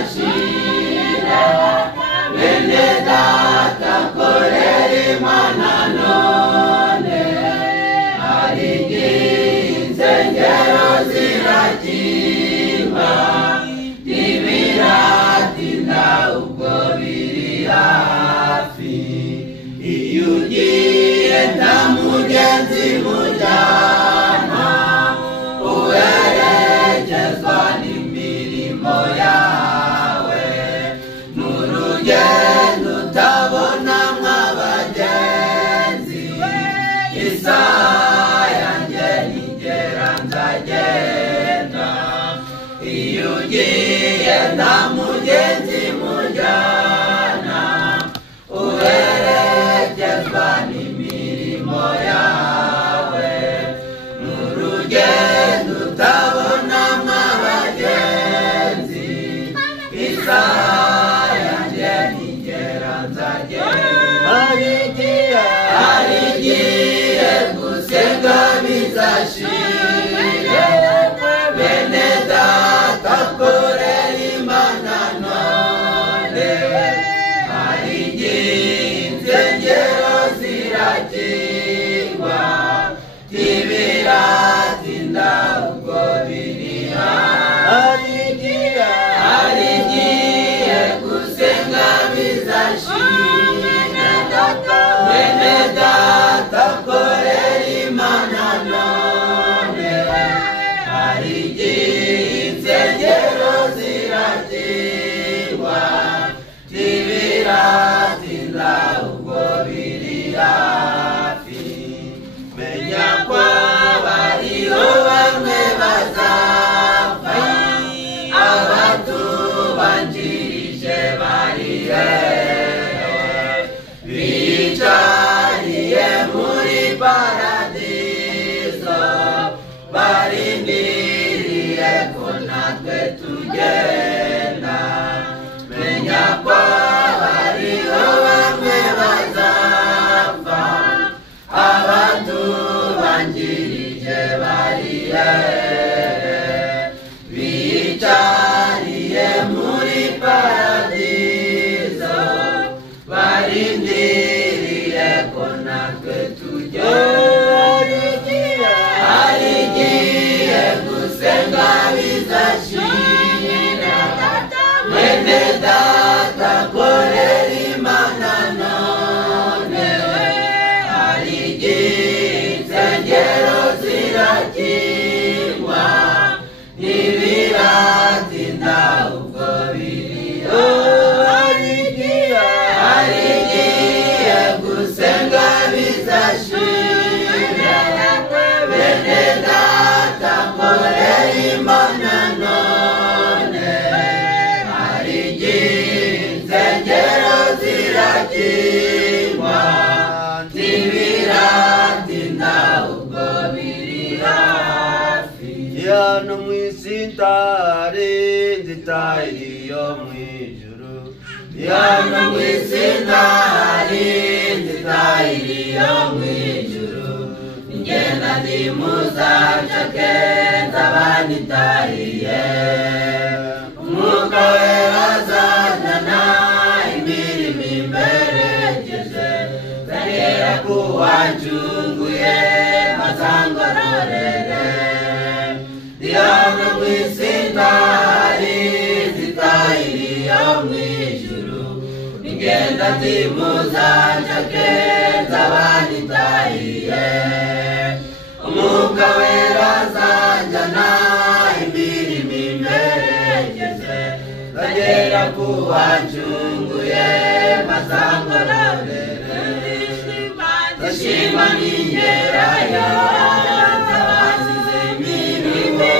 bizashira bene data korera Imana none hari insengero zirakingwa ntibiratinda ubwo biri hafi iyo ugiye nta mugenzi mujyana uherekezwa n'imirimo yawe n'urugendo utabona nk'abagenzi isaha yanjye nigera nzagenda iyo ugiye nta mugenzi mujyana uherekezwa n'imirimo yawe n'urugendo utabona nk'abagenzi isaha yanjye nigera nzagenda hari igihe gusenga bizashira bene data korera Imana none hari igihe insengero zirakingwa ntibiratinda ubwo biri hafi hari igihe gusenga bizashira bene data korera Imana none hari igihe insengero zirakingwa ntibiratinda ubwo biri hafi menya ko bariho bamwe bazapfa abatubanjirije bari bicariye muri paradizo barindiriye ko natwe tugenda menya ko bariho bamwe bazapfa abatubanjirije bari bicariye muri paradizo barindiriye ko natwe tugenda hari igihe gusenga bizashira bene data korera Imana none hari igihe insengero zirakingwa ntibiratinda ubwo biri hari igihe gusenga bizashira bene data korera Imana none hari igihe insengero zirakingwa ntibiratinda ubwo biri hafi hano mu isi ntari nzitahiriyo mu ijuru hano mu isi ntari nzitahiriyo mu ijuru ngenda ndi muzacake nzabanyitahiye umwuka wera azazana imirimo imperekeje nzagera ku wanjunguye mazangororere hano mu isi ntari nzitahiriyo mu ijuru ngenda ndi muzacake nzabanyitahiye umwuka wera azanjana imirimo imperekeje nzagera ku wanjunguye mazangororere ndashima ningerayo nzabasize imirimo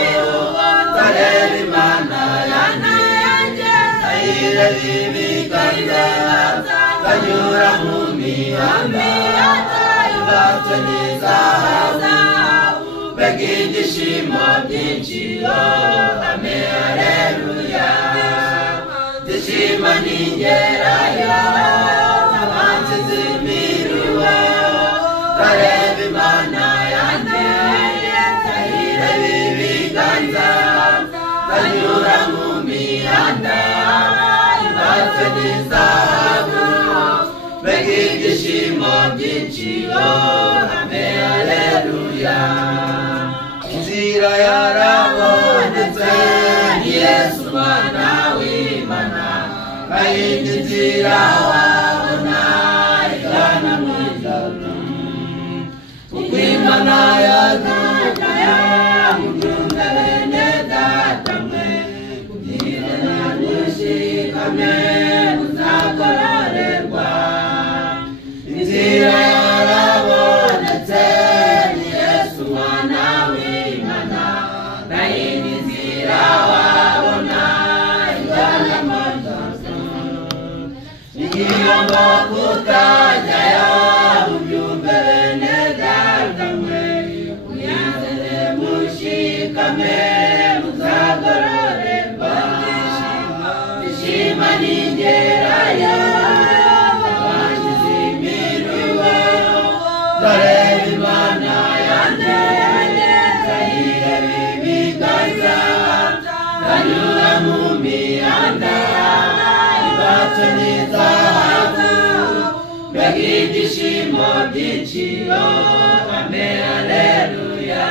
nzareba Imana yanjye nzayireba ibiganza nzanyura mu mihanda yubatse n'izahabu mbega ibyishimo byinshi ame haleluya ndashima ningerayo nzabasize imirimo nzareba Imana yanjye nzayireba ibiganza nzanyura mu mihanda yubatswe n'izahabu mbega ibyishimo byinshi ame haleluya inzira yarabonetse ni Yesu umwana w'Imana ayindi nzira wabona igana mu ijuru kuko Imana yadukaya mu byumba bene data mwe kugira mushikame muzagororerwa inzira yarabonetse ni Yesu umwana w'Imana nayindi nzira wabona igana mu ijuru nigira ngo kutajyayo mu byumba bene data mwe kugira mushikame muzagororerwa ishima ningerayo abashizimiriwe zareba Imana yanjye zayireba ibiganza zanyura mu mihanda ibatse n'izahabu mbega ibyishimo byinshi ame haleluya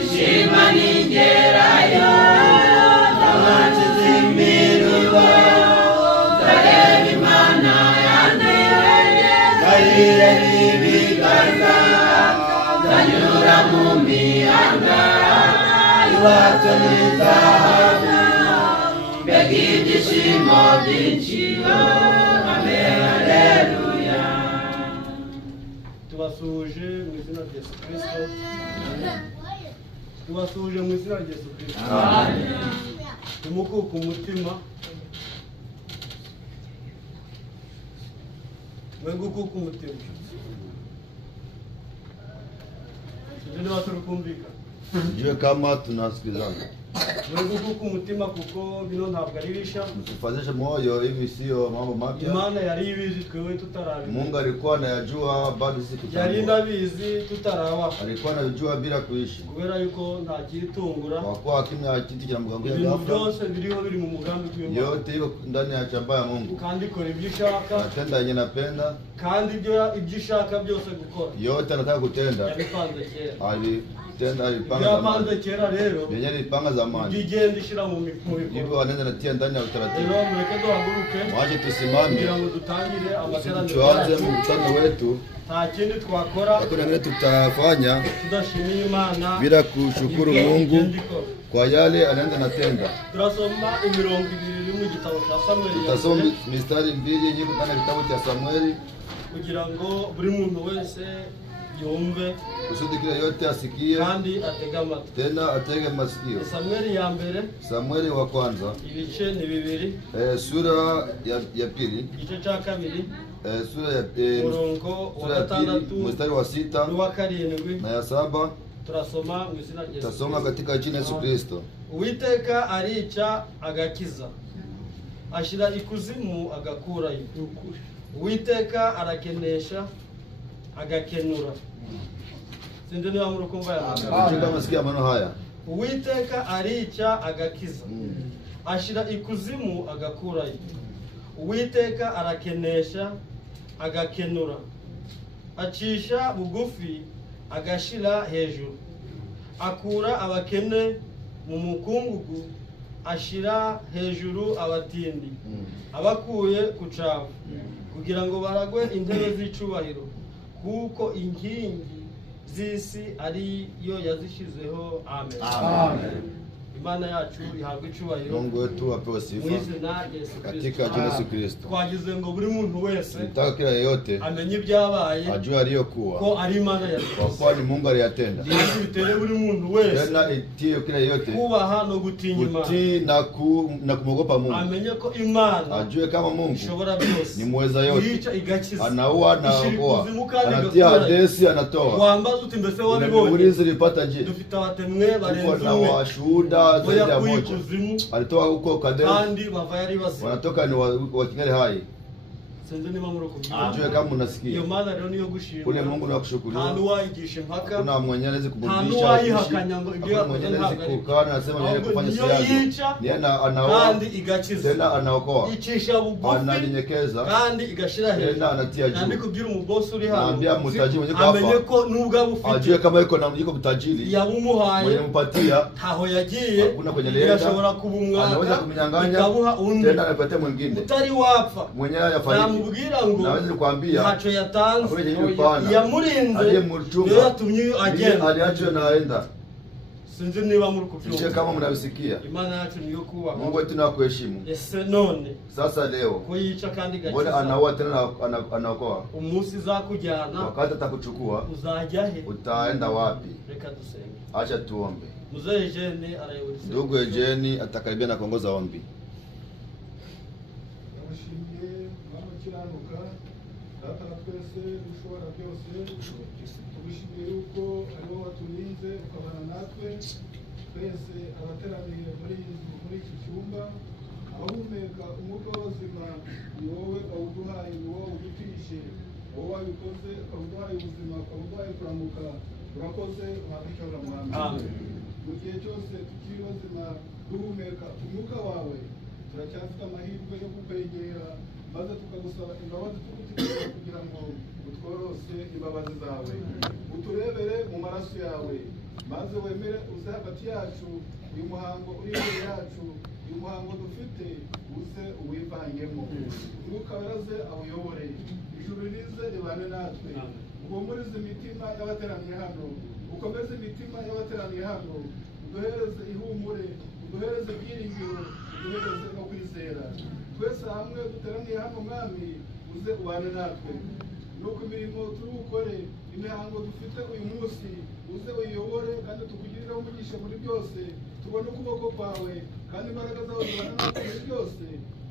ishima ningerayo abashizimiriwe zareba Imana yanjye zayireba ibiganza zanyura mu mihanda ibatse n'izahabu mbega ibyishimo byinshi ame haleluya. Tubasuhuje mu izina rya Yesu Kristo. Tubasuhuje mu izina rya Yesu Kristo. Tumukuke umutima. Mwegukuke umutima. Ndio watu rukumvika. Jue kama tunasikizana. Mwegukuke umutima kuko bino ntabwo ari bisha. Msifazishe moyo, hivi sio mambo mapya. Imana yari ibizi twewe tutarabi. Mungu alikuwa anayajua bado sisi Yari tutambua. nabizi tutarawa. Alikuwa anajua bila kuishi. Kubera yuko nta kitungura. Kwa kuwa kimya kitu kinamgangia Ibintu ghafla. byose biriho biri mu mugambi w'Imana. Yote iko ndani ya chamba ya Mungu. Kandi ikora ibyo ishaka. Atenda yenye napenda. Kandi ibyo ishaka byose gukora. Yote anataka kutenda. Yabipanze kera. Alitenda alipanga Yapanze zamani. kera rero. Yenye alipanga zamani. Igenda ishira mu bikorwa. Hivyo anaenda natia ndani ya utaratibu. Rero mureke duhaguruke. Mwaje tusimame. Kugira ngo dutangire amateraniro. Tuanze mkutano wetu. Nta kindi twakora. Hakuna ngine tutafanya Tudashimiye Imana. bila kushukuru Mungu kwa yale anaenda natenda. Turasoma imirongo ibiri mu gitabo cya Samuel. Tutasoma mistari mbili nyingi kana kitabu cha Samueli kugira ngo buri muntu wese yumve kusudi kila yote asikie kandi atega amatwi. tena atege masikio. Samuel ya mbere Samueli wa kwanza ibice ni bibiri. sura ya pili Igice cya kabiri sura ya murongo wa sura ya pili gatandatu mstari wa 6 n'uwa karindwi na ya 7. turasoma mu izina rya Yesu. Tutasoma katika jina la Yesu Kristo. Uwiteka arica agakiza, ashira ikuzimu agakurayo. Uwiteka arakenesha agakenura. Sinzi niba muri kumva ya Kama masikia maneno haya. Uwiteka arica agakiza, ashira ikuzimu agakurayo. Uwiteka arakenesha agakenura, acisha bugufi agashira hejuru, akura abakene mu mukungugu, ashira hejuru abatindi, abakuye ku cavu, kugira ngo baragwe intebe z'icubahiro, kuko inkingi z'isi ari yo yazishizeho. Amen. Amen. Imana yacu ihabwe icubahiro. Mungu wetu apewe sifa Mu izina rya Yesu Kristo. katika jina la Yesu Kristo. Twagize ngo buri muntu wese Nitaka kila yeyote amenye ibyabaye ajue aliyokuwa ko ari Imana kwa yabikoze. kuwa ni Mungu aliyatenda. Kandi bitere buri muntu wese Tena itie kila yeyote kubaha no gutinya Imana. kutii na kumwogopa Mungu. Amenye ko Imana Ajue kama Mungu ishobora byose, ni muweza yote, irica igakiza, anaua na ishira okoa, ikuzimu kandi anatia igakurayo. hadesi, anatoa. Wambaza uti mbese wabibonye? Unamuuliza ulipata je? Dufite abatemwe Tuko barenze na umwe washuhuda zaidi ya yakuye moja. ikuzimu Alitoka huko Kadesh, kandi bava yari bazima. wanatoka ni wakingali hai. Sinzi niba murokubye. Ujue kama unasikia. Iyo Mana rero niyo gushimira. Ule Mungu ni wa kushukuriwa. Nta nuwayigisha impaka. Kuna mwenye anaweza kubadilisha. Nta nuwayihakanya ngo ibyo mwenye anaweza kukaa na anasema yeye kufanya siasa. Ni anaoa. Kandi igakiza. Tena anaokoa. Icisha bugufi. Ananyenyekeza. Kandi igashira hejuru. Tena anatia juu. Kandi kubwira umubosi uri hano. Naambia mtajiri mwenye hapa. Amenye ko nubwo abufite. Ajue kama yuko mtajiri. Yabumuhaye. Mwenye mpatia. Taho yagiye. Hakuna kwenye lenda. Yashobora kubumwaka. Anaweza kumnyang'anya. Tena anapatia mwingine. Utari wapfa. Mwenye anafariki. Namubwira ngo naweza kuambia hacho yatanze yamurinze aliyemchunga yatumye agenda aliacho naenda. Sinzi niba muri kuvyumva kama mnabisikia. Imana yacu niyo kuba Mungu wetu na kuheshimu. Ese none sasa leo ko yica kandi gakiza bora anaoa tena anaokoa. Umunsi zakujyana wakati atakuchukua uzajya he? Utaenda wapi? Reka dusenge. Acha tuombe. Mzee Ejeni arayobora. Ndugu Ejeni atakaribia na kuongoza ombi. Kiranuka data na twese ushobora byose tubishimiye yuko ariwo waturinze ukabana natwe twese abateraniye muri iki cyumba abahumeka umwuka w'ubuzima ni wowe awuduhaye ni wowe udutishe wowe wabikoze ukawuduhaye ubuzima ukawuduhaye kuramuka urakoze uhabikora muhamwe mu gihe cyose tukiri bazima duhumeka umwuka wawe turacyafite amahirwe yo kukwegera maze tukagusaba imbabazi tugutegeka kugira ngo utworose imbabazi zawe uturebere mu maraso yawe maze wemere uze hagati yacu uyu muhango uri imbere yacu uyu muhango dufite uze uwivangemo umwuka weraze awuyobore ijuru rize ribane natwe uhumurize imitima y'abateraniye hano ukomeze imitima y'abateraniye hano uduhereze ihumure uduhereze ibyiringiro uduhereze no kwizera twese hamwe duteraniye hano mwami uze ubane natwe nuko imirimo turi bukore imihango dufite uyu munsi uze uyiyobore kandi tukugirire umugisha muri byose tubone ukuboko kwawe kandi imbaraga zawe zibane natwe muri byose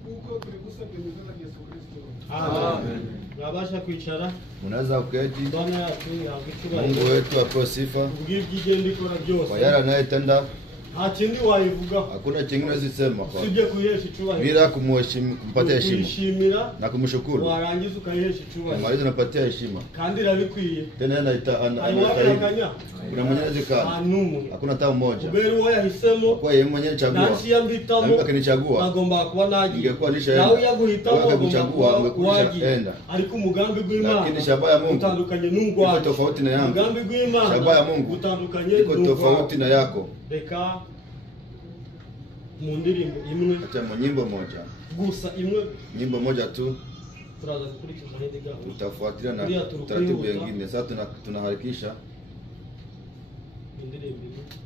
kuko turi gusabye mu izina rya Yesu Kristo. Amen. Mwabasha kwicara. Unaweza kuketi. Bwana yacu yagucyubahiro. Mungu wetu apewe sifa. Ubwire ibyigenda ikora byose. Kwa yale anayetenda. Nta kindi wayivuga. Hakuna kingine unazisema kwa. Usibye kuihesha icyubahiro. Bila kumheshimu, kumpatia heshima. Kumshimira na kumshukuru. Warangiza ukayihesha icyubahiro. Maliza napatia heshima. Kandi irabikwiye. Tena anastahili. Kuna mwenyewe kana. Hakuna hata mmoja. Uberi uwo yahisemo. Kwa yeye mwenyewe chagua. Nasi yambitamo. Na akinichagua. Agomba kuba nagiye. Ingekuwa nishaenda. Nawe yaguhitamo akakuchagua ungekuja. Ariko umugambi w'Imana. Lakini shaba ya Mungu utandukanye n'ungwa. Iko tofauti na yangu. Umugambi w'Imana. Shaba ya Mungu utandukanye iko tofauti na yako. Reka mu ndirimbo imwe. Acha nyimbo moja. Gusa imwe. Nyimbo moja tu. Turaza gukurikiza hedi gaho. Utafuatilia na taratibu nyingine. Sasa tunaharakisha.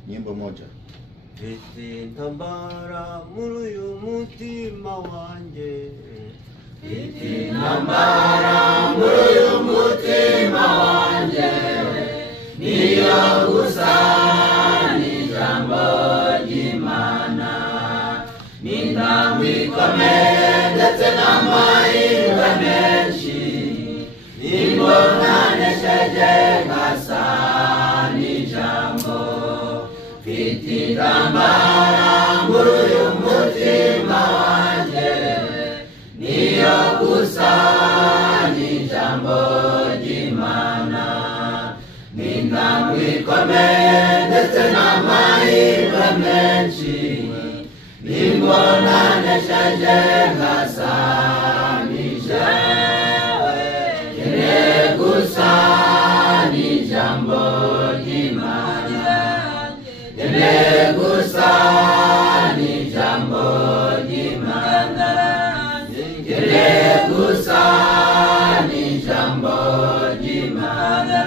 Nyimbo moja. Mfite intambara muri uyu mutima wanjye. Mfite intambara muri uyu mutima wanjye. Niyo gusa n'ijambo ry'Imana. N'intambwe ikomeye ndetse n'amahirwe menshi. Nimbonanesheje nkasa n'ijambo. Mfite intambara muri uyu mutima wanjye. Niyo gusa n'ijambo ry'Imana. N'intambwe ikomeye ndetse n'amahirwe menshi. Nimbonanesheje nkasa n'ijambo. Keneye gusa n'ijambo ry'Imana. Keneye gusa n'ijambo ry'Imana. Keneye gusa n'ijambo ry'Imana.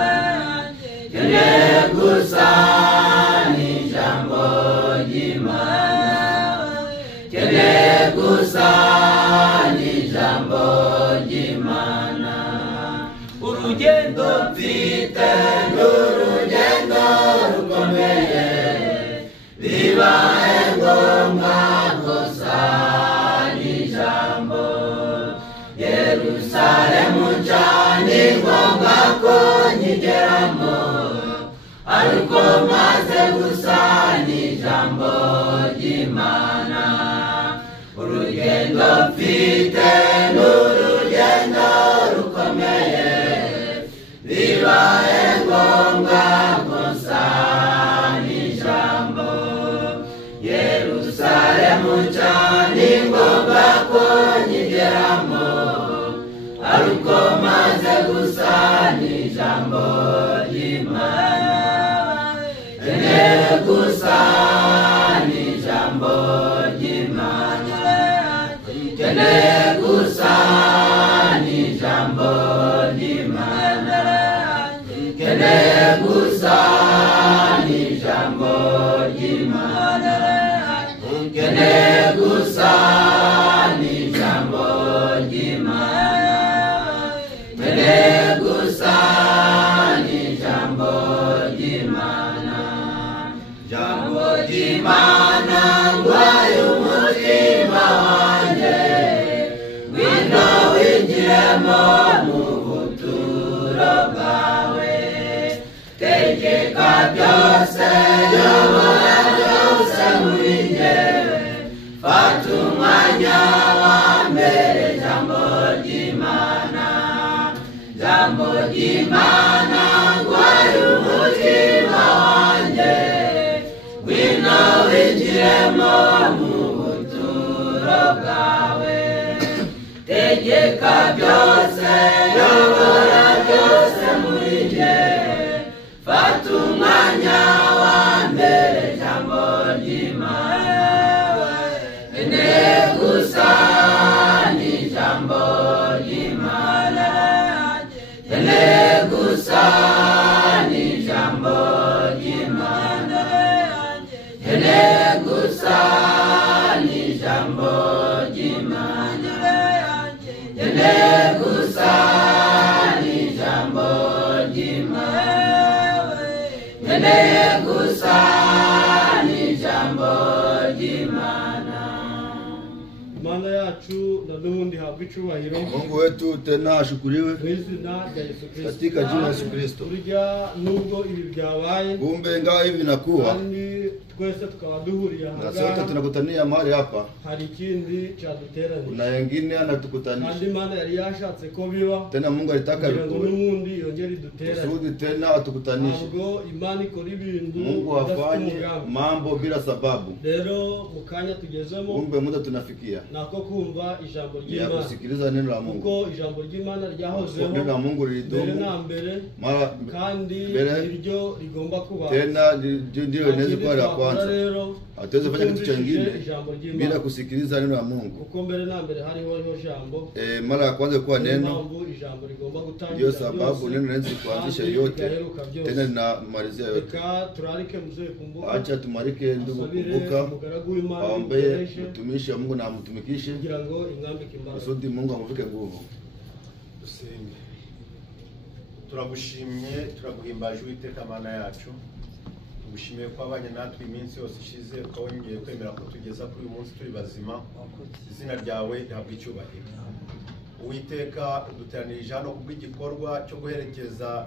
Keneye gusa n'ijambo ry'Imana. Keneye gusa n'ijambo ry'Imana. Urugendo mfite n'urugendo rukomeye. Bibaye ngombwa gusa n'ijambo. Yerusalemu cyane ngombwa ko nyigeramo. Ariko maze gusa n'ijambo ry'Imana. Urugendo mfite n'urugendo cyane ngombwa ko nyigeramo ariko maze gusa n'ijambo ry'Imana nkeneye gusa n'ijambo ry'Imana nkeneye gusa n'ijambo ry'Imana nkeneye gusa n'ijambo ry'Imana nkeneye gusa n'ijambo ry'Imana nkeneye gusa n'ijambo ry'Imana jambo ry'Imana ngwaye umutima wanjye ngwino winjiremo mu buturo bwawe tegeka byose yobora byose muri njyewe fata umwanya wa mbere jambo ry'Imana ngwaye umutima wanjye ngwino winjiremo mu buturo bwawe tegeka byose yobora byose muri njyewe fata umwanya wa mbere jambo ry'Imana nkeneye gusa n'ijambo ry'Imana nkeneye gusa n'ijambo ry'Imana nkeneye gusa n'ijambo ry'Imana nkeneye gusa n'ijambo ry'Imana nkeneye gusa n'ijambo ry'Imana. Imana yacu na n'ubundi habwa icubahiro. Mungu wetu tena ashukuriwe Mwizina rya Yesu Kristo. katika jina la Yesu Kristo. Burya nubwo ibi byabaye Kumbe ingawa hivi vinakuwa kandi twese tukaba duhuriye na sote ahangaha tunakutania mahali hapa, hari ikindi cyaduteranije kuna wengine kandi anatukutanisha Imana yari yashatse ko biba tena. Mungu alitaka kugira ngo bikue n'ubundi yongere iduteranye. kusudi tena atukutanishe. Ntabwo Imana ikora ibintu Mungu idafite afanye umugambi. mambo bila sababu. Rero mu kanya tugezemo Kumbe muda tunafikia nako kumva ijambo ya ry'Imana kusikiliza neno la Mungu. kuko ijambo ry'Imana ryahozeho Neno la Mungu mbere lilidumu na mbere mara kandi mbere iryo rigomba kuba tena, ndio inaweza kuwa la kwanza. rero Hatuwezi fanya kitu kingine ijambo ry'Imana bila kusikiliza neno la Mungu. kuko mbere na mbere hariho jambo Mara ya kwanza kuwa neno, mpamvu ijambo rigomba gutangira ndio sababu neno linaweza kuanzisha yote tena linamalizia yote. reka turarike mzee kumbuka Acha tumarike ndugu kumbuka, mugaragu w'Imana aombee mtumishi wa Mungu na amtumikishe kugira ngo ingambike imbaraga kusudi Mungu amuvike nguvu. Dusenge. Turagushimye, turaguhimbaje Uwiteka Mana yacu. Tugushimiye ko abanye natwe iminsi yose ishize, ukawongeye kwemera ko tugeza kuri uyu munsi turi bazima. Izina ryawe rihabwa icyubahiro. Uwiteka duteranirije hano kubw'igikorwa cyo guherekeza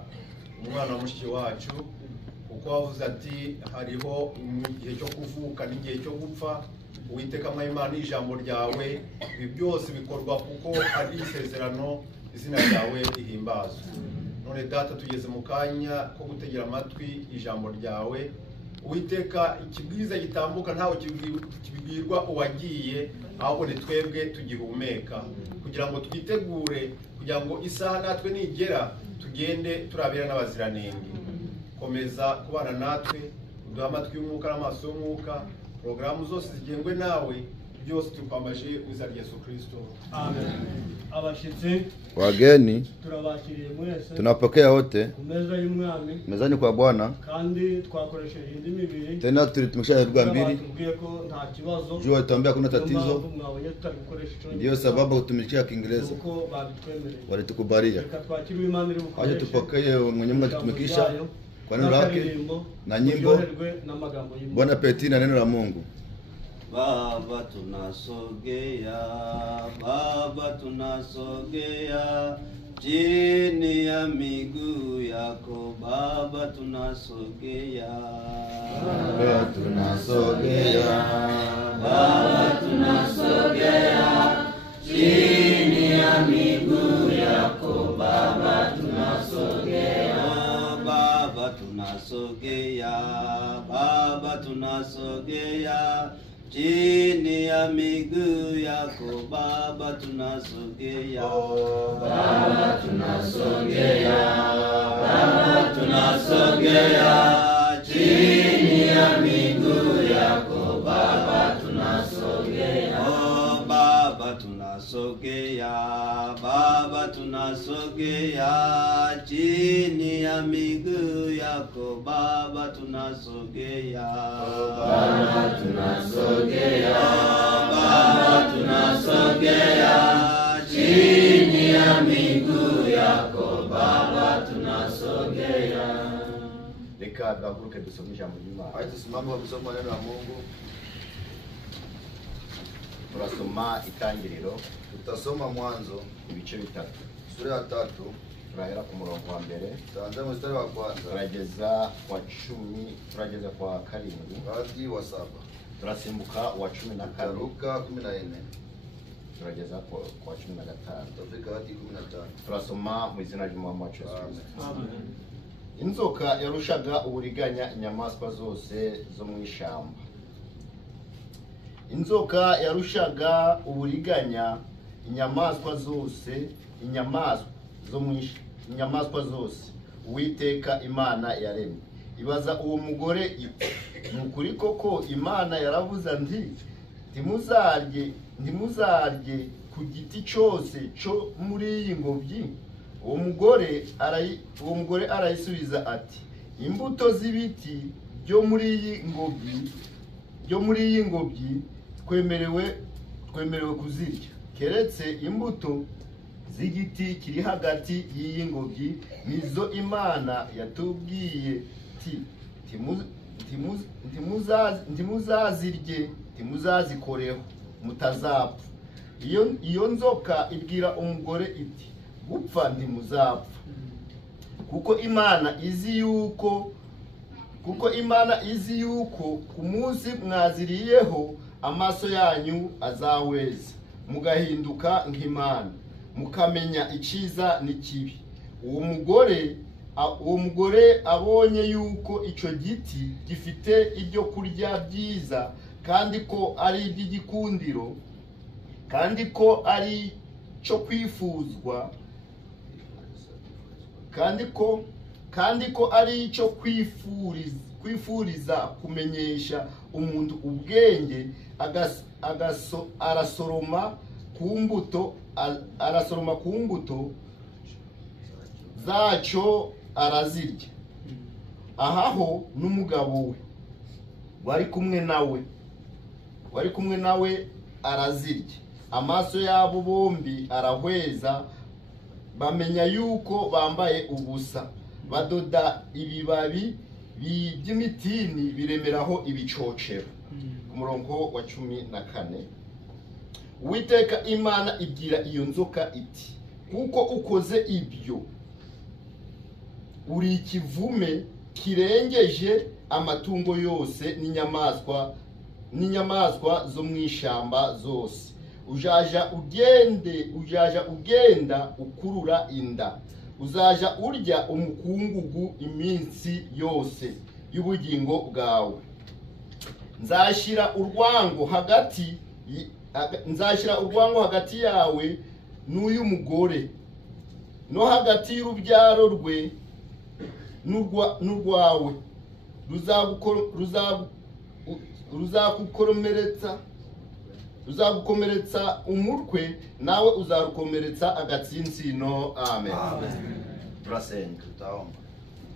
umwana wa mushiki wacu, kuko wavuze ati hariho igihe cyo kuvuka n'igihe cyo gupfa. Uwiteka Mwayimana, ijambo ryawe ibi byose bikorwa kuko ari isezerano. Izina ryawe rihimbazwe. None data, tugeze mu kanya ko gutegera amatwi ijambo ryawe. Uwiteka, ikibwiza gitambuka ntawe kibwirwa uwagiye, ahubwo ni twebwe tugihumeka, kugira ngo twitegure, kugira ngo isaha natwe nigera tugende turabera n'abaziranenge. Komeza kubana natwe, uduha amatwi y'umwuka n'amaso y'umwuka, porogaramu zose zigengwe nawe, byose tukwambaje izina rya Yesu Kristo. amen. Abashitsi Wageni turabakiriye mwese tunapokea wote ku meza y'umwami mezani kwa Bwana, kandi twakoresheje indimi ibiri tena tulitumikisha lugha mbili. tubwiye ko nta kibazo Jua tuambia kuna tatizo, mwabonye tutari gukoresha icyongereza ndio sababu kutumikisha Kiingereza kuko babitwemereye. walitukubalia. Reka twakire Imana iri Acha bukoreshe tupokee mwenye Mungu atutumikisha kwa neno lake n'akaririmbo, na nyimbo. turyoherwe n'amagambo y'Imana. Bwana peti na neno la Mungu. Baba tunasogea, Baba tunasogea chini ya miguu yako, Baba tunasogea, Baba tunasogea, Baba tunasogea chini ya miguu yako, Baba tunasogea, Baba tunasogea, Baba tunasogea chini ya miguu yako Baba tunasogea, Baba tunasogea, Baba tunasogea, chini ya miguu yako Baba tunasogea. oh Baba tunasogea, Baba tunasogea, chini ya miguu yako Baba tunasogea, Baba tunasogea, Baba tunasogea, chini ya miguu yako Baba tunasogea. Reka duhaguruke dusome ijambo ry'Imana. Haya, tusimame kwa kusoma neno la Mungu. Turasoma Itangiriro Tutasoma Mwanzo ibice bitatu. sura ya 3, Turahera ku murongo wa mbere tutaanzia mstari wa kwanza turageza kwa 10, turageza kwa 7, hadi wa 7. turasimbuka wa 14, Tutaruka 14, turageza kwa 15. tutafika hadi 15. Turasoma mu izina ry'Umwami wacu Yesu Amen. Kristo. Inzoka yarushaga uburiganya inyamaswa zose zo mu ishyamba. Inzoka yarushaga uburiganya inyamaswa zose, inyamaswa zose Uwiteka Imana yaremye. Ibaza uwo mugore iti, nukuri koko Imana yaravuze nti ntimuzarye ku giti cyose cyo muri iyi ngobyi. Uwo mugore arayisubiza ati, imbuto z'ibiti byo muri iyi ngobyi twemerewe kuzirya, keretse imbuto z'igiti kiri hagati y'iyi ngobyi, nizo Imana yatubwiye ti ntimuzazirye, ntimuzazikoreho, mutazapfa. Iyo nzoka ibwira umugore iti, gupfa ntimuzapfa, kuko Imana izi yuko ku munsi mwaziriyeho amaso yanyu azahweza, mugahinduka nk'Imana, mukamenya icyiza n'ikibi. Uwo mugore abonye yuko icyo giti gifite ibyo kurya byiza, kandi ko ari iby'igikundiro, kandi ko ari cyo kwifuzwa, kandi ko ari icyo kwifuriza kumenyesha umuntu ubwenge, arasoroma ku mbuto zacyo arazirya. Ahaho n'umugabo we wari kumwe nawe arazirya. Amaso yabo bombi arahweza, bamenya yuko bambaye ubusa, badoda ibibabi by'imitini biremeraho ibicocero. Ku murongo wa 14, Uwiteka Imana ibwira iyo nzoka iti, kuko ukoze ibyo, uri ikivume kirengeje amatungo yose n'inyamaswa zo mu ishyamba zose. Ujaja ugenda ukurura inda, uzaja urya umukungugu iminsi yose y'ubugingo bwawe. Nzashyira urwango hagati yawe n'uyu mugore, no hagati y'urubyaro rwe n'urwawe, ruzagukomeretsa umutwe, nawe uzarukomeretsa agatsinsino. Amen. Turasenga.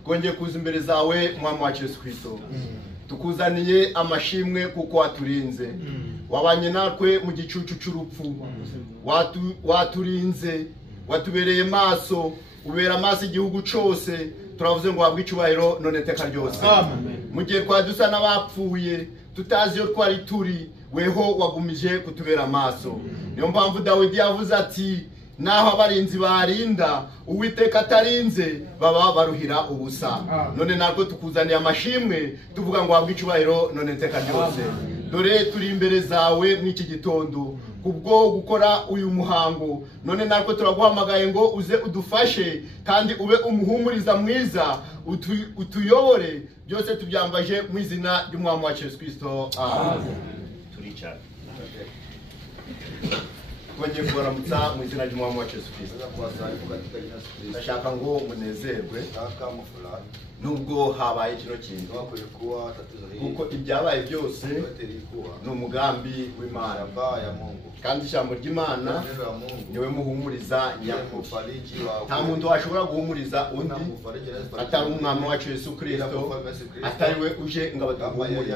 Twongeye kuza imbere zawe Mwami wacu Yesu Kristo, tukuzaniye amashimwe kuko waturinze, wabanye natwe mu gicucu cy'urupfu, waturinze, watubereye maso, ubera maso igihugu cyose. Turavuze ngo wabwe icyubahiro none teka ryose. Mu gihe twadusa n'abapfuye tutazi yo twari turi, weho wagumije kutubera maso. Niyo mpamvu Dawidi yavuze ati, naho abarinzi barinda, Uwiteka atarinze baba baruhira ubusa. None natwe tukuzaniye amashimwe, tuvuga ngo wabwe icyubahiro none teka ryose. Dore turi imbere zawe n'iki gitondo kubwo gukora uyu muhango, none natwe turaguhamagaye ngo uze udufashe, kandi ube umuhumuriza mwiza, utuyobore. Byose tubyambaje mu izina ry'Umwami wacu Yesu Kristo. Amen. mwicare twongeye kubaramutsa mu izina ry'umwami wacu Yesu Kristo. Ndashaka ngo munezerwe nubwo habaye kino kintu, kuko ibyabaye byose ni umugambi w'Imana, kandi ijambo ry'Imana niwe muhumuriza nyakuri. Nta muntu washobora guhumuriza undi atari umwami wacu Yesu Kristo, atari we uje ngo abaduhumurize.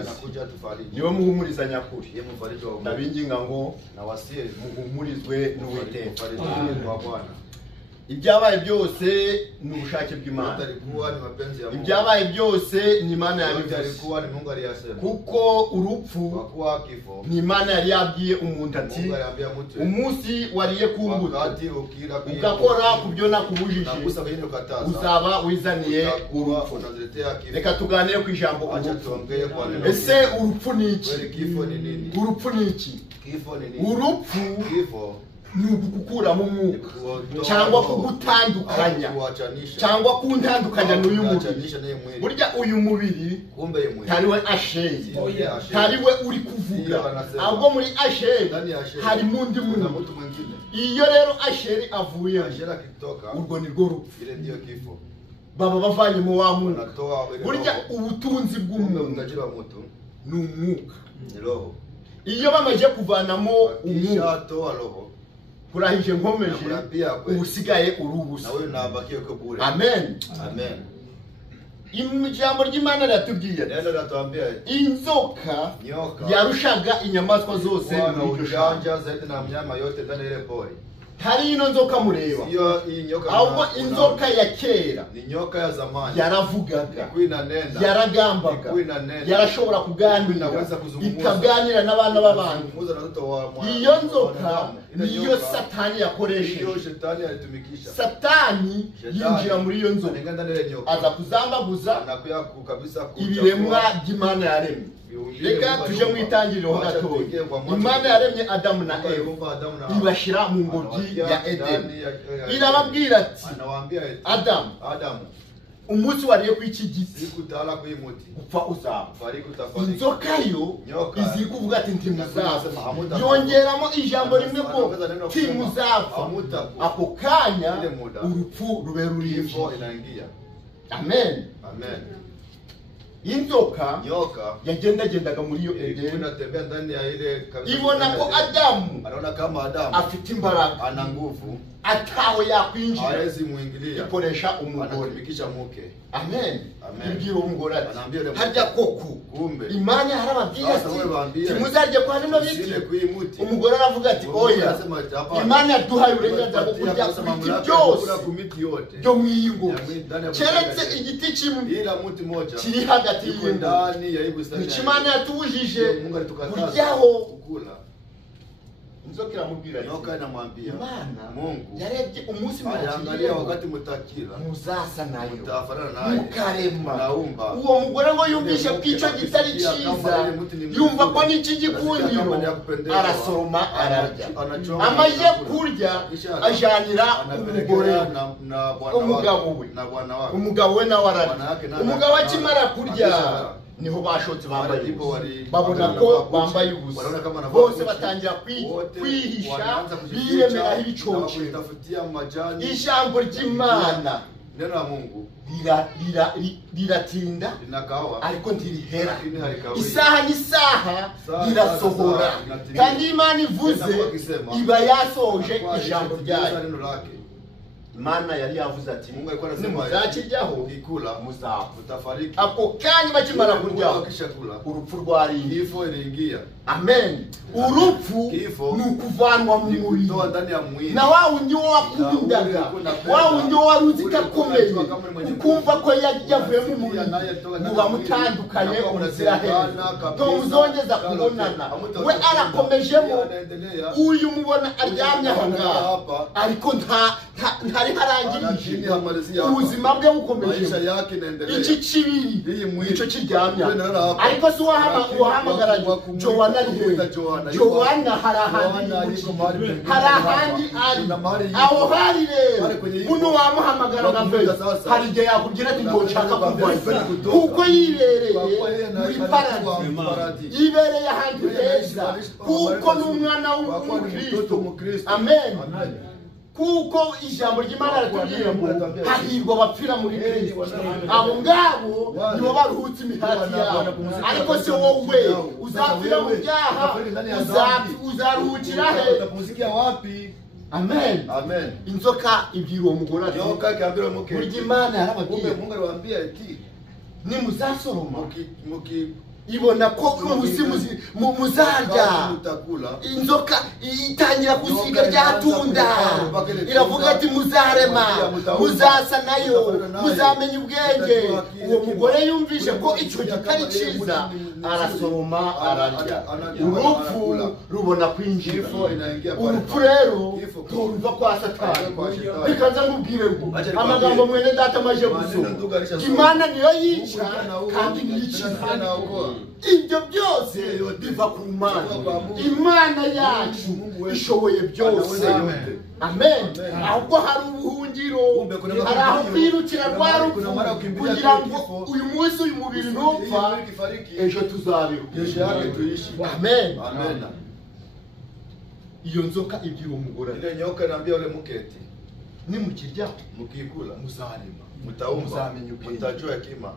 Niwe muhumuriza nyakuri. Ndabinginga ngo muhumurizwe n'Uwiteka. Ibyabaye byose ni ubushake bw'Imana. Ibyabaye byose ni Imana yabivuze, kuko urupfu ni Imana yari yabwiye umuntu ati umunsi wariye ku mbuto ugakora ku byo nakubujije uzaba wizaniye urupfu. Reka tuganire ku ijambo urupfu. Ese urupfu ni iki? Urupfu ni iki? Urupfu ni ugukuramo umwuka cyangwa kugutandukanya cyangwa kuntandukanya n'uyu mubiri. Burya uyu mubiri ntari we Asheri, ntari we uri kuvuga, ahubwo muri Asheri harimo undi muntu. Iyo rero Asheri avuye urwo ni rwo rupfu, baba bavanyemo wa muntu. Burya ubutunzi bw'umuntu ni umwuka. Iyo bamaze kuvanamo umwuka kurahije nkomeje ubusigaye urubusa. Amen. Ijambo ry'Imana riratubwiye inzoka yarushaga inyamaswa zose muri iryo hari ino nzoka mureba, ahubwo inzoka ya kera yaravugaga, yaragambaga, yarashobora kuganira, ikaganira n'abana b'abantu. Iyo nzoka niyo Satani yakoresheje. Satani yinjira muri iyo nzoka aza kuzambaguza ibiremwa by'Imana yaremye. Reka tuje mu itangiriro gatoya. Imana yaremye Adamu na Eva ibashira mu ngobyi ya Edeni. Irababwira ati Adamu, umunsi wariye ku iki giti upfa uzapfa. Inzoka yo izi kuvuga ati ntimuzapfa, yongeramo ijambo rimwe ko ntimuzapfa. Ako kanya urupfu rube rurinjiye. Amen. Inzoka yagendagendaga muri iyo Edeni, ibona ko Adamu afite imbaraga, ana nguvu, atawe yakwinjira, ikoresha umugore. Amen. Ibwira umugore ati harya koko Imana yarababwiye ati timuzarye kwa bino biti. Umugore aravuga ati oya, Imana yaduhaye uburenganzira bwo kurya ku miti byose byo mu iyi ngobyi, keretse igiti kimwe kiri hagati y'ingobyi nicyo Imana yatubujije kuryaho. Inzoka iramubwira ati Imana yarebye umunsi mwakiye wakati mutakira muzasa nayo mukarema. Uwo mugore ngo yumvishe ko icyo gitari cyiza, yumva ko n'iki gikundiro, arasoroma ararya. Amaze kurya ajanira umugabo we nawe ararya. Umugabo akimara kurya niho bashotse bambaye ubusa, babona ko bambaye ubusa, bose batangira kwihisha biyemeraho ibicoce. Ijambo ry'Imana riratinda ariko ntirihera, isaha n'isaha rirasohora, kandi Imana ivuze iba yasohoje ijambo ryayo. Imana yari yavuze ati nimuzakiryaho muzapfa. Ako kanya bakimara kuryaho urupfu rwarinjiye. Amen. Urupfu ni ukuvanwa mu mubiri na wa wundi wo wakundaga, wa wundi wo wari uzi ko akomeye, ukumva ko yavuye mu mubiri, muba mutandukanye ubuziraherezo, ntimuzongeza kubonana. We arakomejemo, uyu mubona aryamye aho ngaho ariko ntari harangirije, ubuzima bwe bukomeje. Iki kibiri nicyo kiryamye, ariko si uwahamagara Jowana Joana ni hehe? Joana hari ahandi ari aho hari rero uno wamuhamagara na mbere hari igihe yakubwira ati ngo nshaka kuvayo kuko yibereye muri paradisi yibereye ahantu heza kuko n'umwana w'umukristo. Amen. Kuko ijambo ry'Imana ratubwira ngo hahirwa abapfira muri Kristo, abo ngabo nibo baruhutse imihati yabo. Ariko se wowe uzapfira mu byaha uzaruhukira he? Amen. Amen. Inzoka ibwira uwo mugore ati burya Imana yarababwiye nimuzasoroma ibona ko muzarya. Inzoka itangira gusiga rya tunda iravuga ati muzarema, muzasa nayo, muzamenya ubwenge. Uwo mugore yumvishe ko icyo gitari cyiza arasoroma ararya. Urupfu rubona kwinjira. Urupfu rero turuva kwa Satani. Bikaza nkubwire ngo amagambo mwene data maje gusoma Imana niyo yica kandi niyikiza. Ibyo byose biva ku Mana. Imana yacu ishoboye byose. Amen. Ahubwo hari ubuhungiro, hari aho kwirukira rwa rupfu kugira ngo uyu munsi uyu mubiri ntupfa, ejo tuzabiruka. Amen. Amen. Iyo nzoka ibwira umugore Ile nyoka inaambia yule mketi, nimukirya mkikula muzarema, mtaumba, muzamenya ubwenge. mtajua hekima.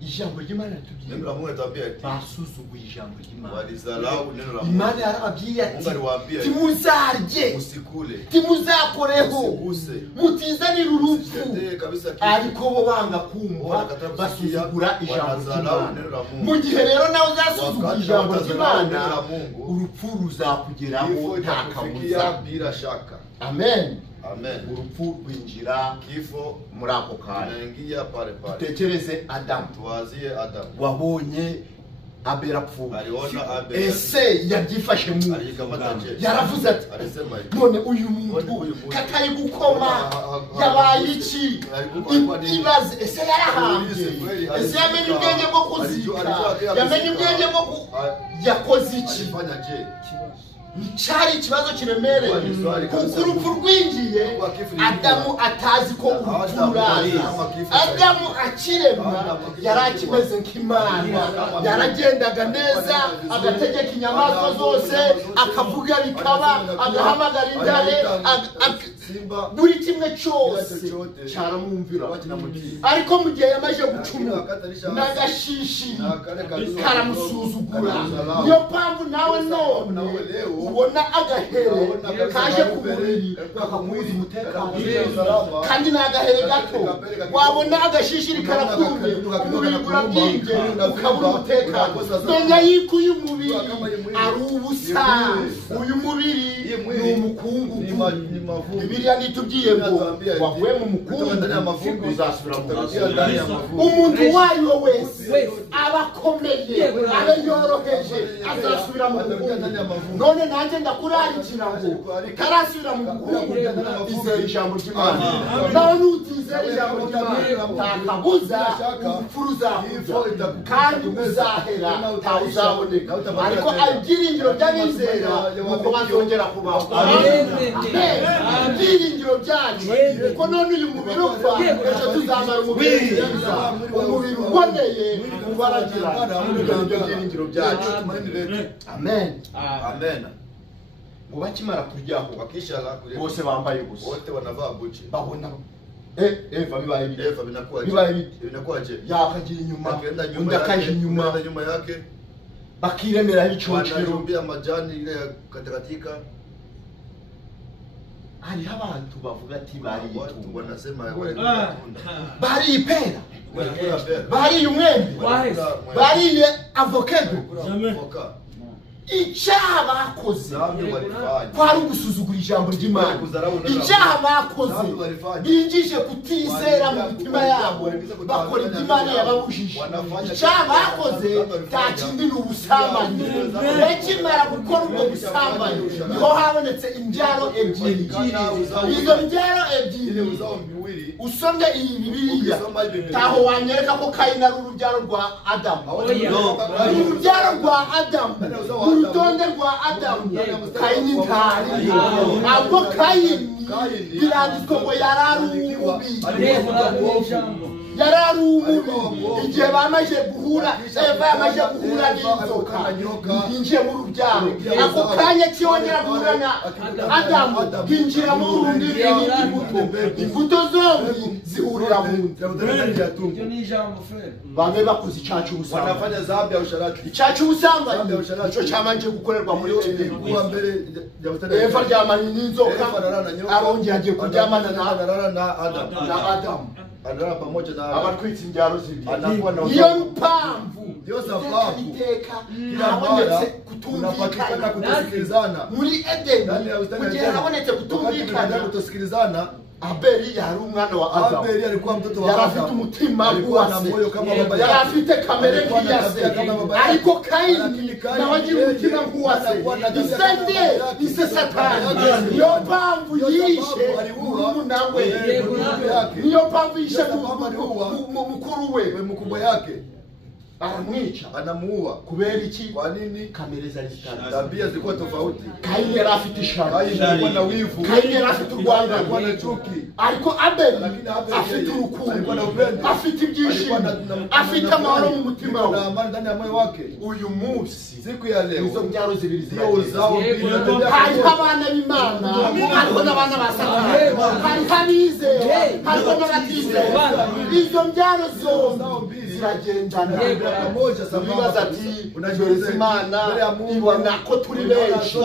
Ijambo ry'Imana ratubwira Neno la Mungu linatuambia eti basuzuguye ijambo ry'Imana. walizalau neno la Mungu. Imana yarababwiye Mungu ati aliwaambia timuzarye, usikule, timuzakoreho, usiguse, mutizanire urupfu. usitetee kabisa kitu. Ariko bo banga kumva basuzugura ijambo ry'Imana. Mu gihe rero nawe uzasuzugura ijambo ry'Imana, urupfu ruzakugeraho nta kabuza. bila shaka. Amen. Amen. Urupfu rwinjira Kifo muri ako kanya. inaingia pale pale. Tekereze Adamu, Tuwazie Adamu. wabonye Abeli apfuye. Aliona Abeli. Ese yabyifashe mu Alikamata je. yaravuze ati Alisema hivi. none uyu muntu katari gukoma yabaye iki? Ibaze ese yarahambye, ese yamenye ubwenge bwo kuzika, yamenye ubwenge bwo yakoze iki? Alifanya je? Cyari ikibazo kiremereye kuko urupfu rwinjiye Adamu atazi ko urupfu ruraza. Adamu akirema yari akimeze nk'Imana, yaragendaga neza, agategeka inyamaswa zose, akavuga bikaba, agahamagara intare, buri kimwe cyose cyaramwumvira. Ariko mu gihe yamaze gucumura n'agashishi karamusuzugura. Niyo mpamvu nawe none ubona agahere kaje ku buriri kakakubura umutekano, kandi ni agahere gato. Wabona agashishiri karakumye umubiri urabyimbye ukabura umutekano. Menya yuko uyu mubiri ari ubusa, uyu mubiri ni umukungugu. Bibiliya nitubwiye ngo wavuye mu mukungugu uzasubira mu mukungugu. Umuntu uwo ari we wese aba akomeye, aba yoroheje, azasubira mu mukungugu. None nanjye ndakurarikira ngo utarasubira mu mukungugu izere ijambo ry'Imana. Nawe nutizera ijambo ry'Imana nta kabuza urupfu ruzakuza kandi uzahera ntawe uzaboneka. Ariko ibyiringiro by'abizera nuko bazongera kubaho. Ibyiringiro byacu kuko none uyu mubiri upfa, ejo tuzamara umubiri mwiza, umubiri uboneye ubaragira. Ibyo byiringiro byacu. Amen. Amen. Ngo bakimara kuryaho Wakishala kule bose bambaye ubusa, wote wanavaa buchi. babona Eva bibaye bite? Eva binakuwa je? Bibaye bite? Inakuwa je? Yakagira inyuma, Akaenda undi nyuma akaje yake, inyuma, unaenda nyuma yake. bakiremeraho icocero. Wanajumbia majani ile ya katikatika. Hariho abantu bavuga ati bariye Watu itungo, wanasema wale matunda. bariye ipera, Walikula pera. bariye umwembe, bariye avocado. Voka. icyaha bakoze kwari ugusuzugura ijambo ry'Imana. Icyaha bakoze binjije kutizera mu mitima yabo, bakora ibyo Imana yababujije. Icyaha bakoze nta kindi ni ubusambanyi. Bakimara gukora ubwo busambanyi niho habonetse imbyaro ebyiri. Izo mbyaro ebyiri usomye iyi Bibiliya taho wanyereka ko Kayini ari urubyaro rwa Adamu. Urubyaro rwa Adamu, urutonde rwa Adamu, Kayini ntari. Ahubwo Kayini biranditswe ngo yari umubi. Yari umubi. Igihe bamaze guhura, Eva yamaze guhura n'inzoka, yinjiye mu rubyaro. Ako kanya kiyongera guhura na Adamu, yinjira mu rundi imbuto. Imbuto zombi zihurira mu nda. Bamwe bakoze icyaha cy'ubusambanyi. Wanafanya dhambi ya usharati. Icyaha cy'ubusambanyi nicyo cyamanje gukorerwa muri Edeni. Eva aryamanye n'inzoka, arongera agiye kuryamana na Adamu. Analala pamoja na abatwitse injyaro zibiri. Anakuwa na Niyo mpamvu ndio sababu iteka habonetse kutumvikana kutosikilizana muri Edeni. Kugira habonetse kutosikilizana, Abeli yari umwana wa Adamu. Abeli alikuwa mtoto wa Adamu. Adamu. Yari afite umutima na moyo kama baba yake. Yari afite kamere nk'iyase. Ariko Kayini nawe agira umutima nk'uwase. Ise Satani. Niyo mpamvu yishe murumuna we. Niyo mpamvu yishe mukuru we. Mkubwa yake aramwica, anamuua. Kubera iki? Kwa nini? Kamere zari zitandukanye. Tabia zilikuwa tofauti. Kayini yari afite ishari. Kayini alikuwa na wivu. Kayini yari afite urwangano. Alikuwa na chuki. Ariko Abeli afite urukundo, afite ibyishimo, afite amahoro mu mutima we, na amani ndani ya moyo wake. Uyu munsi Siku ya leo izo mbyaro zibiri uzao hariho abana b'Imana, hariho n'abana ba Satani, hariho abizera, hariho n'abatizera. Izo mbyaro zombi ziragendana pamoja. Bibaza ati unajiuliza Imana ibona ko turi benshi.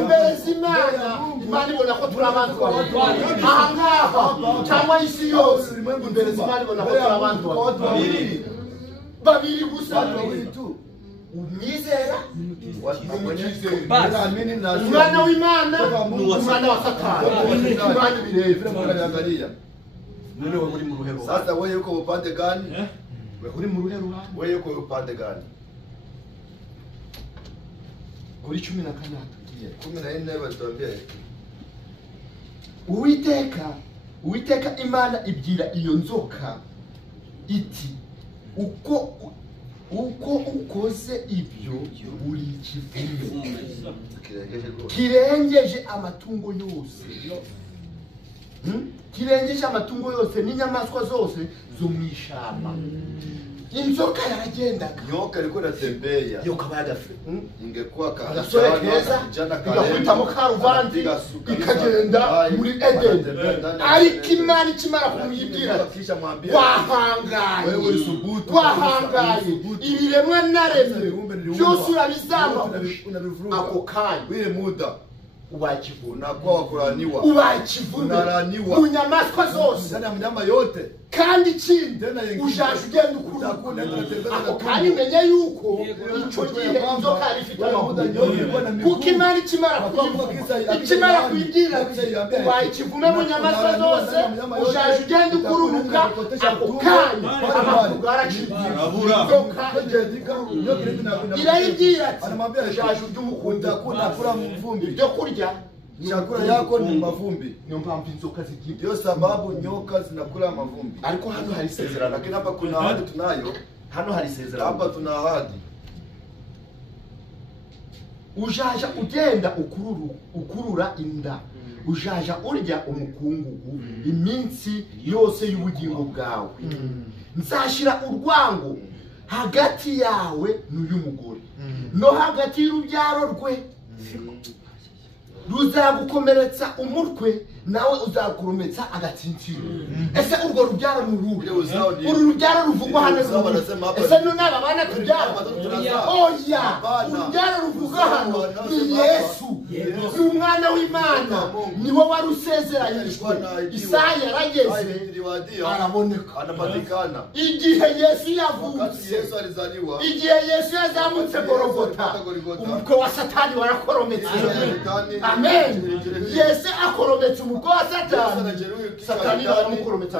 Imbere z'Imana, Imana ibona ko turi abantu aha ngaha cyangwa isi yose. Imbere z'Imana ibona ko turi abantu babiri gusa. Umwizera umwana w'Imana, umwana wa Satani. Imana bireba. None wowe uri mu ruhero. Sasa wewe uko upande gani? Uri mu ruhero. Wewe uko upande gani? Kuri 16 14 batuambia Uwiteka Imana ibwira iyo nzoka iti uko ukoze ibyo uri ikivume kirengeje amatungo yose, kirengeje amatungo yose n'inyamaswa zose zo mu ishamba. Inzoka yaragendaga, nyoka ilikuwa inatembea, yoka badafe ingekuwa agasore keza igakubita mu karuvandi ikagenda muri Edeni. Ariko Imana ikimara kumwibwira wahangaye, wahangaye, ibiremwa naremye byose urabizamba. Ako kanya wile muda ubakivuna, unakuwa wakulaniwa, ubakivuna mu nyamaswa zose, ndani ya mnyama yote. Kandi ikindi ujaje ugenda ukura. Ako kanya umenye yuko icyo gihe inzoka yari ifite amahoro, kuko Imana ikimara kuyibwira wayikivume mu nyamaswa zose, ujaje ugenda ukururuka. Ako kanya amaguru garacitse. Irayibwira ati ujaje urya umukunda, Unakula mvumbi. ibyo kurya Chakula yako ni mavumbi. niyo mpamvu inzoka zigiye. Ndio sababu nyoka zinakula mavumbi. Ariko hano hari isezerano. Lakini hapa kuna ahadi tunayo. Hano hari isezerano. Hapa tuna ahadi. Ujaja ugenda ukurura inda, ujaja urya umukungugu iminsi yose y'ubugingo bwawe. Nzashira urwango hagati yawe n'uyu mugore, no hagati y'urubyaro rwe. Ruzagukomeretsa umutwe, nawe uzakurumetsa agatsinsiro. Ese urwo rubyaro ni uruhe? Uru rubyaro ruvugwa hano. Ese none aba bana tubyara? Oya, urubyaro ruvugwa hano ni Yesu. ni umwana w'Imana, niwe wari usezeranyijwe. Isaha yarageze araboneka. anapatikana. Igihe Yesu yavutse, Yesu alizaliwa, igihe Yesu yazamutse Golgotha, umutwe wa Satani warakorometse. Amen. Yesu akorometse umutwe wa Satani, Satani aramukorometse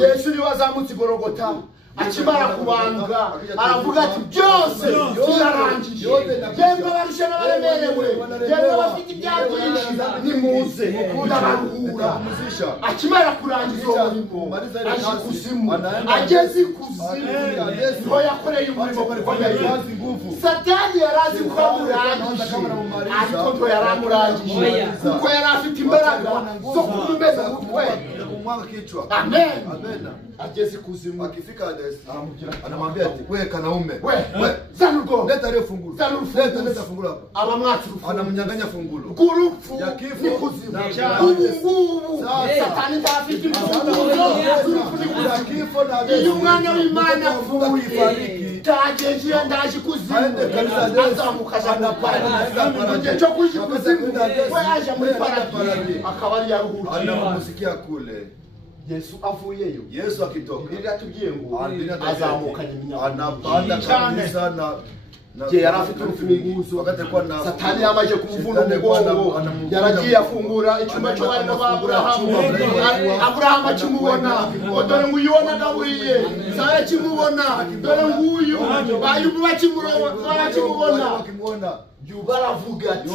Yesu niwe azamutse Golgotha. Akimara kubambwa aravuga ati byose birarangije, yemwe barushe n'abaremerewe, yemwe bafite ibyago byinshi, nimuze ndabaruhura. Akimara kurangiza uwo murimo aje ikuzimu, ageze ikuzimu niho yakoreye umurimo ukomeye. Satani yari azi ko amurangije, ariko nto yari amurangije kuko yari afite imbaraga zo kumumeza umutwe. Amen. Ageze ikuzimu, akifika anamwambia ati wewe kanaume, wewe zana urwo, leta ile fungulo, leta fungulo hapa. Abamwatsi Anamnyang'anya fungulo gurupfu ya kifo n'ikuzimu. Ubu Satani ntafite imfunguzo ya kifo na iyo umwana w'Imana apfuye tageje ndaje ikuzimu, azamuka aja mu cyo kuja ikuzimu, we aje muri paradizo akaba ari yaruhutse. anamusikia kule. Yesu avuyeyo, Yesu akitoka, Biblia yatubwiye ngo azamukanye anapanda kabisa na je yarafite urufunguzo. wakati alikuwa na Satani yamaje kumuvuna umugongo, yaragiye afungura icyumba cyo bari n'Aburahamu. Aburahamu akimubona, dore nguyu wanagaburiye, Sara akimubona, dore nguyu bayubu bakimubona, baravuga ati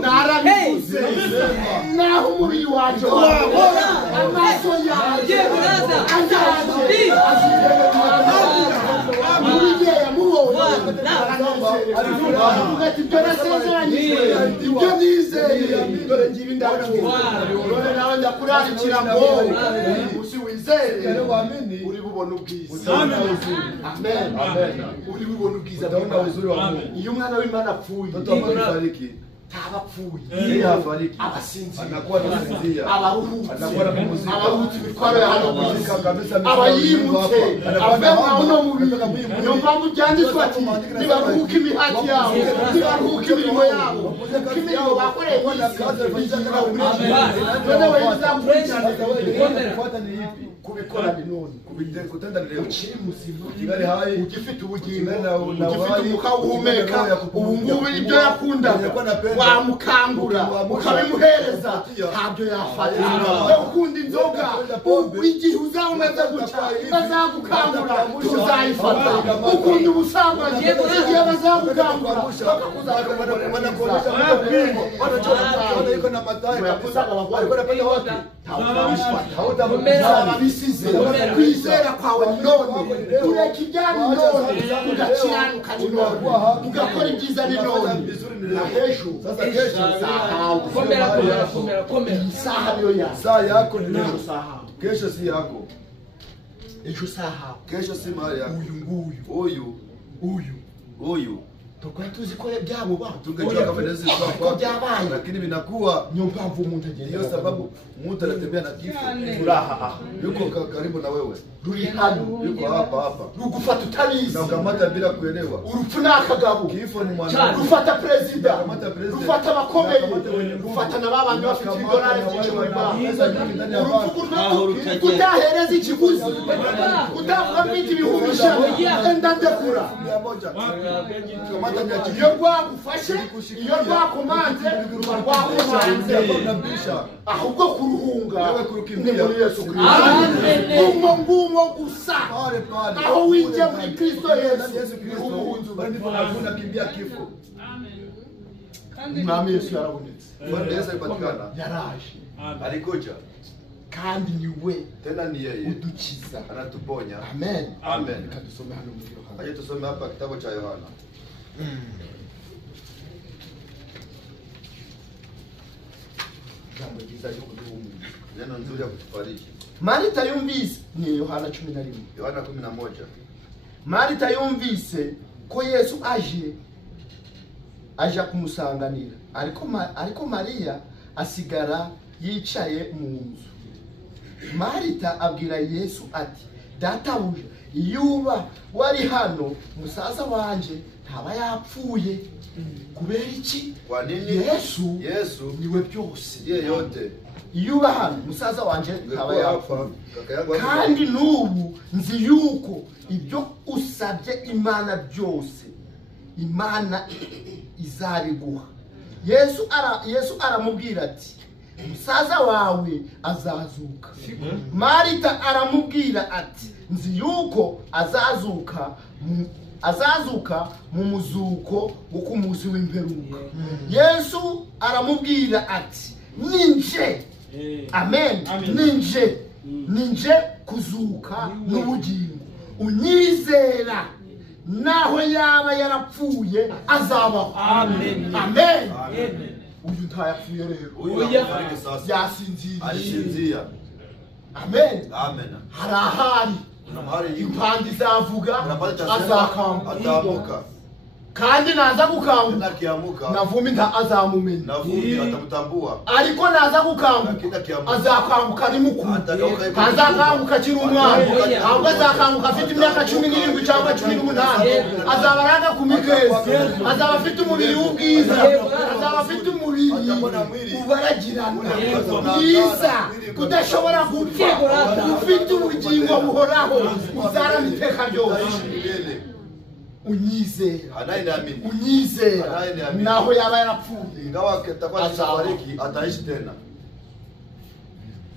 narabivuze, naho umubiri wanjye amaso yanjye anjye murige yamubonye aravuga ati ibyo nasezeranyije, ibyo nizeye, dore ngibi ndabikora. None nawe ndakurarikira ngo umunsi wizeye uri bubone ubwiza. Amen. Uri bubone ubwiza. Iyo umwana w'Imana apfuye, tabapfuye, yeye hafariki, abasinzi anakuwa anasinzia, abaruhutse, anakuwa anapumzika, abaruhutse imitwaro ya hano kabisa, abayimutse abavema uno mubiri. Niyo mpamvu byanditswe ati nibaruhuka imihati yabo, nibaruhuka imirimo yabo, kuko imirimo bakoreye ku isi none we bizakurikirana kufuata ni ipi? kubikora ni none, Kutenda leo, ukiri muzima, kigali hai, ugifite ubugingo, ugifite umwuka uhumeka, ubu ngubu ibyo yakundaga wamukangura ukabimuhereza, ntabyo yafata. Ukunda inzoga, igihe uzaba umeze gutya bazagukangura tuzayifata. Ukunda ubusambanyi, igihe bazagukangura bisize kwizera kwawe none, ureka ibyari none, ugakiranuka ni none, ugakora ibyiza ni none. Na hejuru sasa kesho isaha niyo ya saa yako ni ejo leo, saha, kesho si yako, ejo saha. kesho si mali yako. Uyu Huyu tukaba tuzi ko byamuba, tungejua kama inaweza kuwa ko kwako, byabaye. lakini vinakuwa Niyo mpamvu umuntu agenda, ndio sababu mtu anatembea na kifo. turaha Yuko karibu na wewe, ruri hano, yuko hapa rugufata utabizi, na ukamata bila kuelewa. urupfu ni akagabo, Kifo ni mwanadamu, rufata perezida, Rukamata president, rufata abakomeye, rukamata wenye nguvu, rufata na babandi bafite rukamata idolari na byinshi wale mu banki. wanapesa nyingi ndani ya banki. Kutahereza ikiguzi, kutavuga mfite ibihumbi ijana enda ndekura. 100 kamata nyaki Iyo rwagufashe, iyo rwakomanze, ruba rwakomanze, unabisha ahubwo kuruhunga wewe kurukimbia ni muri Yesu Kristo. Ngumo gusa pale pale, aho winjiye muri Kristo Yesu, Yesu Kristo, bali ndipo unakimbia kifo. Mwami Yesu yarabonetse, Bwana Yesu alipatikana, yaraje, alikuja kandi ni we tena, ni yeye udukiza. anatuponya. Amen. Amen. Reka dusome hano muri Yohana. Aje tusome hapa kitabu cha Yohana. Jambo ryiza ryo kuduhumuriza. Neno nzuri ya kutufariji. Marita yumvise, ni Yohana 11. Yohana 11. Marita yumvise ko Yesu aje kumusanganira, ariko Mariya asigara yicaye mu nzu. Marita abwira Yesu ati, databuja, yuba wari hano musaza wanje ntaba yapfuye. Kubera iki? Kwa nini? Yesu niwe byose. ndiye yote. Iyo ubahana musaza wanje ntaba yapfa. Kaka yangu Kandi n'ubu nzi yuko ibyo usabye Imana byose Imana izabiguha. Yesu aramubwira ati musaza wawe azazuka. Marita aramubwira ati nzi yuko azazuka mu muzuko wo ku munsi w'imperuka. Yesu aramubwira ati ninje. Amen. Ninje kuzuka n'ubugingo. Unyizera naho yaba yarapfuye azabaho. Amen. Uyu ntayapfuye rero. Yasinziriye. Amen. Harahari. Impande izavuga azakanguka. Kandi naza gukanguka navumi azamumenya. Ariko naza gukanguka azakanguka ari mukuru. Azakanguka akiri umwana. Ahubwo azakanguka afite imyaka 17 cyangwa 18. Azaba aranga ku migezi. Azaba afite umubiri w'ubwiza. Azaba afite umubiri ubaragirana mwiza kudashobora gupfa. Ufite ubugingo buhoraho uzarama iteka ryose. Unyizera naho yaba yarapfuye ingawa atakuwa atafariki ataishi tena.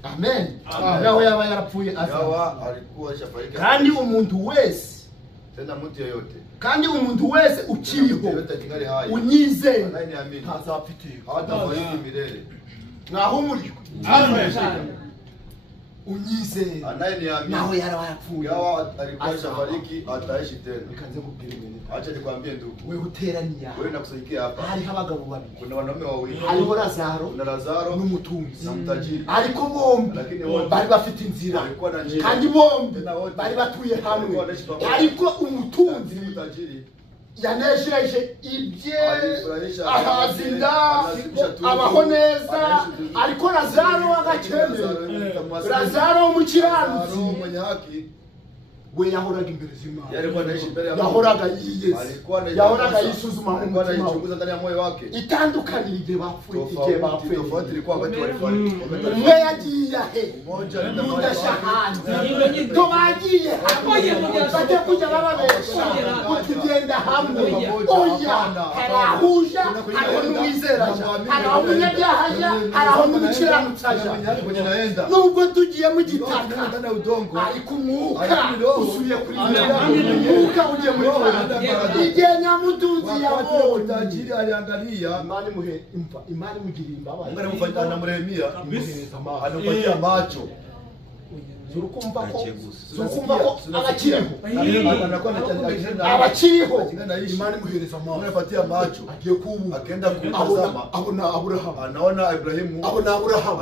Amen. Naho yaba yarapfuye ingawa alikuwa shafariki. Kandi umuntu wese tena mtu yeyote. Kandi umuntu wese ukiriho unyizera ntazapfitira. Hatafariki milele. Naho muri Amen. Unyizera anayeniamini naho yaba yarapfuye ingawa alikuwa shafariki ataishi tena. Nikanze kubwira ibintu. Acha nikwambie ndugu. Wewe uterania. Wewe nakusikia hapa. Hari abagabo babiri. Kuna wanaume wawili. Hariho Lazaro na Lazaro n'umutunzi na mtajiri. Ariko bombi bari bafite inzira. Kandi bombi bari batuye hamwe. Ariko umutunzi mtajiri yanesheje ibye ahazinda abaho neza. Ariko Lazaro agakene. Lazaro umukiranutsi mwenye haki we yahoraga imbere z'Imana. Yalikuwa anaishi mbele ya yahoraga yiyeze. Yahoraga yisuzuma mu mutima. Anaichunguza ndani ya moyo wake. Itandukaniro igihe bapfuye. Tofauti ilikuwa wakati walikuwa. Umwe yagiye he. Mmoja anaenda Mudashahanje. Tobagiye hamwe. Bate kuja bababesha. Utugenda hamwe. Oya. Harahuja. Hariho n'uwizera. Hariho n'umunyabyaha. Hariho n'umukiranutsi. Nubwo tugiye mu gitaka. Ariko umwuka usubiye kuri mwuka ugiye muri Imana. Igihe nyamutunzi yabonye tajiri aliangalia Imana imugirira imbabazi. Mungu anamfanyia na Nehemia anampatia macho. Zurukumva ko abakiriho Imana imuhereza amaso. Anampatia macho. Agiye kubu Akaenda kutazama. abona Abrahamu. Anaona Ibrahimu.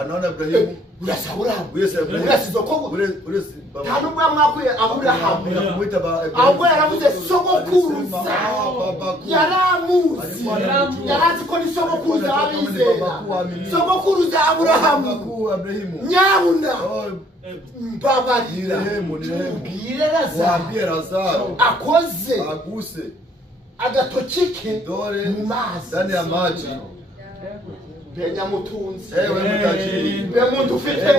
Anaona Ibrahimu. Urasa Abrahamu. Urasa Ibrahimu. Urasa Zokoko. Urasa baba. Nta nubwo yamwakuye Abrahamu. Kumuita baba. Ahubwo yaravuze sogokuruza. Yaramuzi. Yarazi ko ni sogokuruza abizera. Sogokuruza Abrahamu. Nyabuna. Mbabarira. Ubwire Lazaro. Akoze. Aguse. Agatokike mu mazi. Ndani ya maji. Benya mutunzi. Ewe mutajiri. Be muntu ufite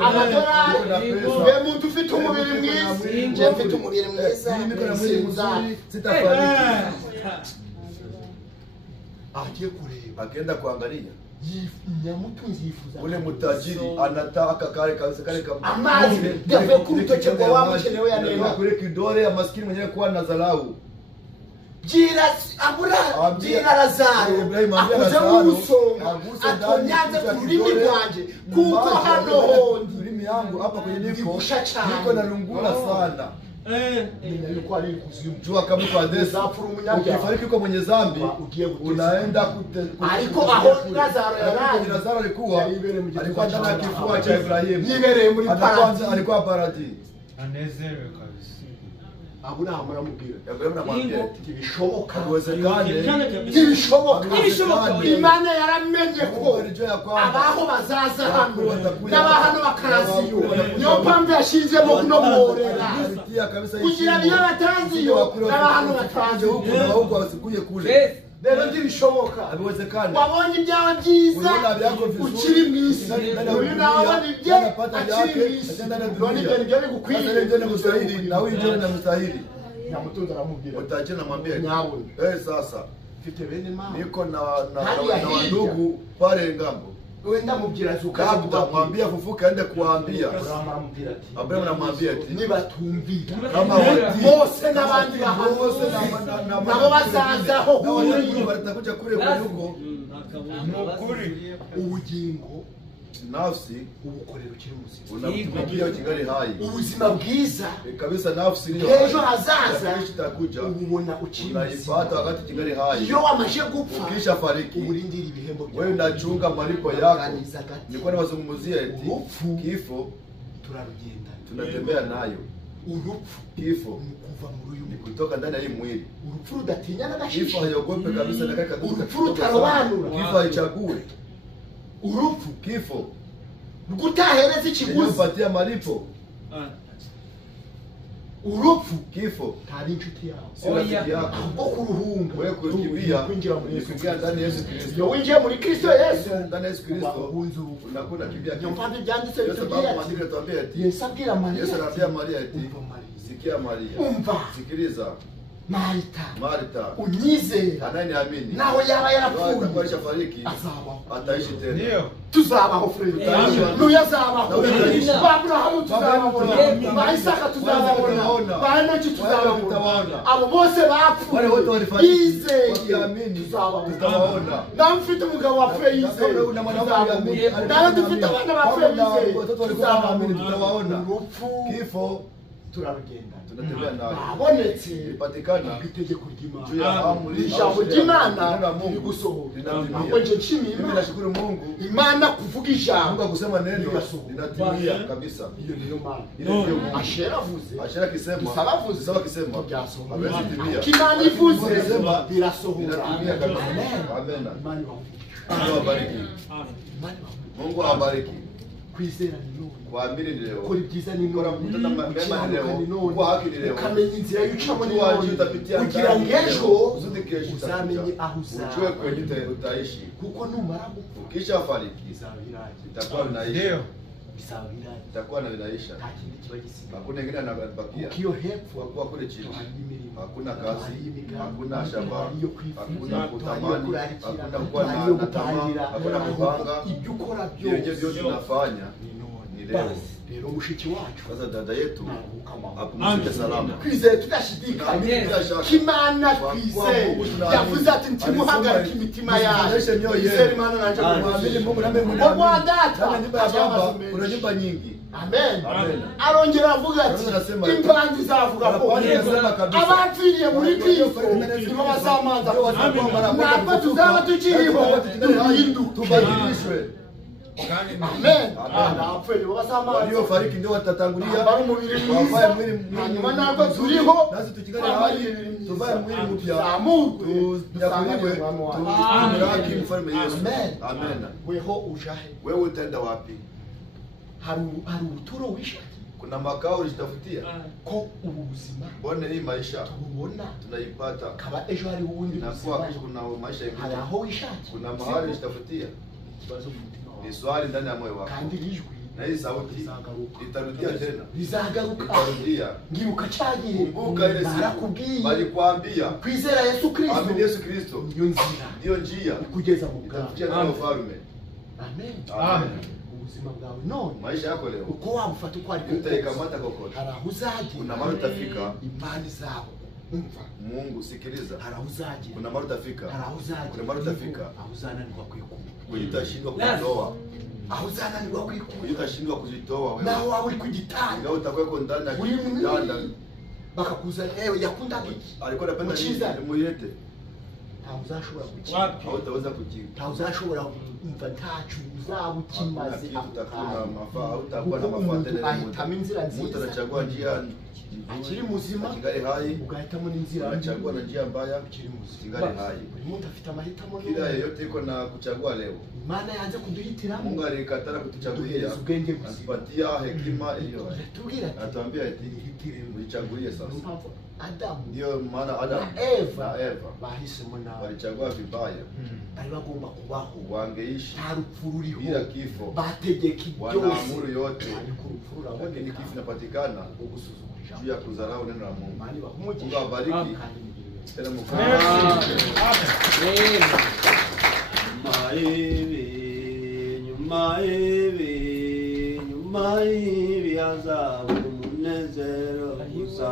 amadorari. Be muntu ufite umubiri mwiza. Je mfite umubiri mwiza. Mimi kuna mwili mzuri sitafariki. Agiye kureba. Akaenda kuangalia. Nyamutunzi yifuza. Ule mutajiri anataka kale kama amazi yavuye ku rutoke rwa wa mukene we yanema. Kule kidole ya maskini mwenyewe kuwa na dharau. Jira Lazaro akuze musonga atonyanze kurimi rwanje kuko hano hondi urimi yangu hapa kwenye niko na lungula sana. Yuko ari kuzimu. Jua kama kwa Adesa ukifariki uko mwenye dhambi unaenda ariko aho Lazaro alikuwa ndani ya kifua cha Ibrahimu. Yibereye muri paradise. Alikuwa paradise. Anezerewe kabisa. Aburahamu aramubwira Abrahamu anamwambia ati ntibishoboka haiwezekani ntibishoboka Imana yaramenye ko abaho bazaza hano n'abahano bakaraziyo niyo mpamvu yashinzemo kuno mworera kugira niyo bataziyo n'abahano bataziyo ahubwo basikuye kule rero ntibishoboka wabonye ibyawe byiza ukiri mu isi uyu nawe wabona ibye akiri mu isi none ibyo nibyo bigukwiriye nawe ibyo namustahili nyamutunzi aramubwira utaje namwambia nyawe sasa mfite bene mama niko na ndugu pale ngambo wenda mubwira zuka mwambia fufuka aende kuambia Abrahamu anamwambia ati nibatumvira kama wati Mose n'abandi bahose nabo bazazaho batakuja kule kuliko ubugingo nafsi ubukorero ukiri muzima unakuja kingali hai ubuzima bwiza kabisa nafsi ndio ejo hazaza itakuja ubona ukiri unaipata wakati kingali hai iyo wamaje gupfa ukisha fariki urindira ibihembo byawe wewe unachunga malipo yako nilikuwa nawazungumzia eti kifo turarugenda tunatembea nayo urupfu kifo kuva mu ruyu ni kutoka ndani ya hii mwili urupfu rudatinya kifo n'agashisho haiogope kabisa na kaka urupfu rutarobanura kifo haichague urupfu kifo rutahereza ikiguzi upatia malipo urupfu kifo ntari inshuti yawe si rafiki yako ahubwo kuruhunga wewe kukimbia kwinjira muri Yesu kuingia ndani ya Yesu Kristo iyo winjiye muri Kristo Yesu ndani ya Yesu Kristo uhunze urupfu unakuwa unakimbia niyo kifo mpamvu ibyanditse Yesu bitubwira baba ati maandiko yanatuambia ati Yesu abwira Mariya Yesu anambia Maria ati umva Mariya sikia Maria umva sikiliza Marita unyizera anayeniamini nawe yaba yarapfuye atakuwa alishafariki azabaho ataishi tena tuzabaho frere nuya azabaho ba Abrahamu tuzababona ba Isaka tuzababona ba Enoki tuzababona abo bose bapfuye yizeye tutawaona nawe ufite umugabo wapfuye yizeye nawe dufite abana bapfuye yizeye tutawaona urupfu kifo turarugenda tunatembea nayo babonetse ipatikana itegeko juu ya amri ijambo ry'Imana la riri Mungu gusohora linatimia. ahubwo nje nshimiye Mimi nashukuru Mungu Imana kuvuga ijambo Mungu akusema neno Ligasohora. linatimia kabisa. iyo niyo mana Ile ndio Mungu. ashera avuze Ashera kisema Saba avuze. Saba kisema byasohora hawezi timia. Imana ivuze Akisema, birasohora linatimia kabisa. Amen. Imana ibavuge Mungu awabariki. Imana ibavuge Mungu awabariki. kwizera ni none Kuamini ni leo. gukora ibyiza ni Gukora none kutenda mema ni leo. gukiranuka ni none Kuwa haki ni leo. ukamenya inzira y'ucamo ni Ujua none njia utapitia kugira ngo ndani ejo leo. Uzidi kesho uzamenye utakuja. aho Ujue kwenye uzaba utaishi. kuko numara gupfa Ukisha fariki bizaba birangiye itakuwa vinaisha. bizaba birangiye Itakuwa na vinaisha. nta kindi kiba gisigaye Hakuna ingine anabakia. ukiyo hepfo Kwa kule chini. hari imirimo Hakuna hari kazi, imigambi, hakuna shamba, hari iyo kwifuza, hakuna hari iyo kutamani, kurarikira, hakuna kuwa hari na iyo tamaa, gutangira, hakuna kupanga. ibyo ukora Ibyo byose tunafanya ni none ni leo. Basi, rero mushiki wacu Sasa dada yetu naruhuka amahoro. apumzike salama. twizeye tudashidikanya Bila shaka. kimana Kwa twizeye Mungu tunaamini. yavuze ati ntimuhagarike Alisema, imitima yanyu msionyeshe mioyo yenu. twizere imana nanje Muamini Mungu na mimi mu muamini. Rwanda Ndani ya nyumba ya baba kuna nyumba nyingi. amen Amen. arongera avuga ati Arongera asema, impanzi zavuga ko Arapani anasema kabisa. abapfiriye muri Kristo nibo bazamanza natwe tuzaba tukiriho duhinduke Tubadilishwe. amen abapfuye nibo bazamanza Waliofariki ndio watatangulia. bambara umubiri Wavae mwiza mwili hanyuma natwe turiho nasi tukigane hali tuvae mwili mpya tuzamurwe tunyakuliwe tumuraki mfalme Yesu. Amen. Amen. weho ujahe Wewe utaenda wapi? hari ubuturo wisha Kuna makao ulijitafutia? ko ubu buzima Mbona hii maisha tubona tunaipata? kaba ejo hari ubundi Inakuwa buzima kesho kuna maisha hari ingine. aho wishakiye Kuna mahali ulijitafutia? ikibazo mu mutima Ni wawe swali ndani ya moyo wako. kandi ijwi Na hii sauti rizagaruka itarudia tena. rizagaruka Itarudia. ngiruka cyagihe Kumbuka ile siku narakubwiye balikwambia kwizera Yesu Kristo amini Yesu Kristo niyo nzira ndio njia kugeza mu bwami itakutia kwa ufalme. amen Amen. ubuzima bwawe none Maisha yako leo uko wabufata uko ari utaikamata kokote. hari aho uzagera Kuna mahali utafika. imani zabo umva Mungu sikiliza. hari aho uzagera Kuna mahali utafika. hari aho uzagera Kuna mahali utafika. aho uzananirwa kwikura Utashindwa kujitoa. aho uzananirwa kwikura Utashindwa kujitoa wewe. naho waba uri ku gitanda Ingawa utakuwa ndani ya uri kitanda. bakakuzana ewe yakundaga iki Alikuwa anapenda Mukiza. nini? Muyete. ntawe uzashobora gukira Hautaweza kujibu. ntawe uzashobora kumva ntacu uzaba ukimaze Hakuna kitu utakuwa na akanya mafaa, hautakuwa na kuko mafaa umuntu tena. ahitamo inzira Mtu nziza anachagua njia akiri muzima kingali hai, ugahitamo n'inzira unachagua na njia mbaya akiri muzima kingali hai. buri muntu afite amahitamo Kila yeyote iko na kuchagua leo. Imana yanze kuduhitiramo Mungu alikatala kutuchagulia, Kutuhereza ubwenge buzima. atupatia hekima iliyo. tubwira ati Anatuambia eti mlichagulie sasa. mpamvu Adamu Ndio maana Adam na Eva na Eva bahisemo nabi walichagua vibaya, bari bagomba kubaho wangeishi nta rupfu ruriho bila kifo, bategeka wanaamuru byose yote, ariko urupfu lakini ruraboneka kifo inapatikana rwo gusuzugura ijambo juu ya kudharau neno la Mungu. Imana ibahe Mungu umugisha awabariki. kandi mugirire Tena Merci. nyuma y'ibi hazaba umunezero gusa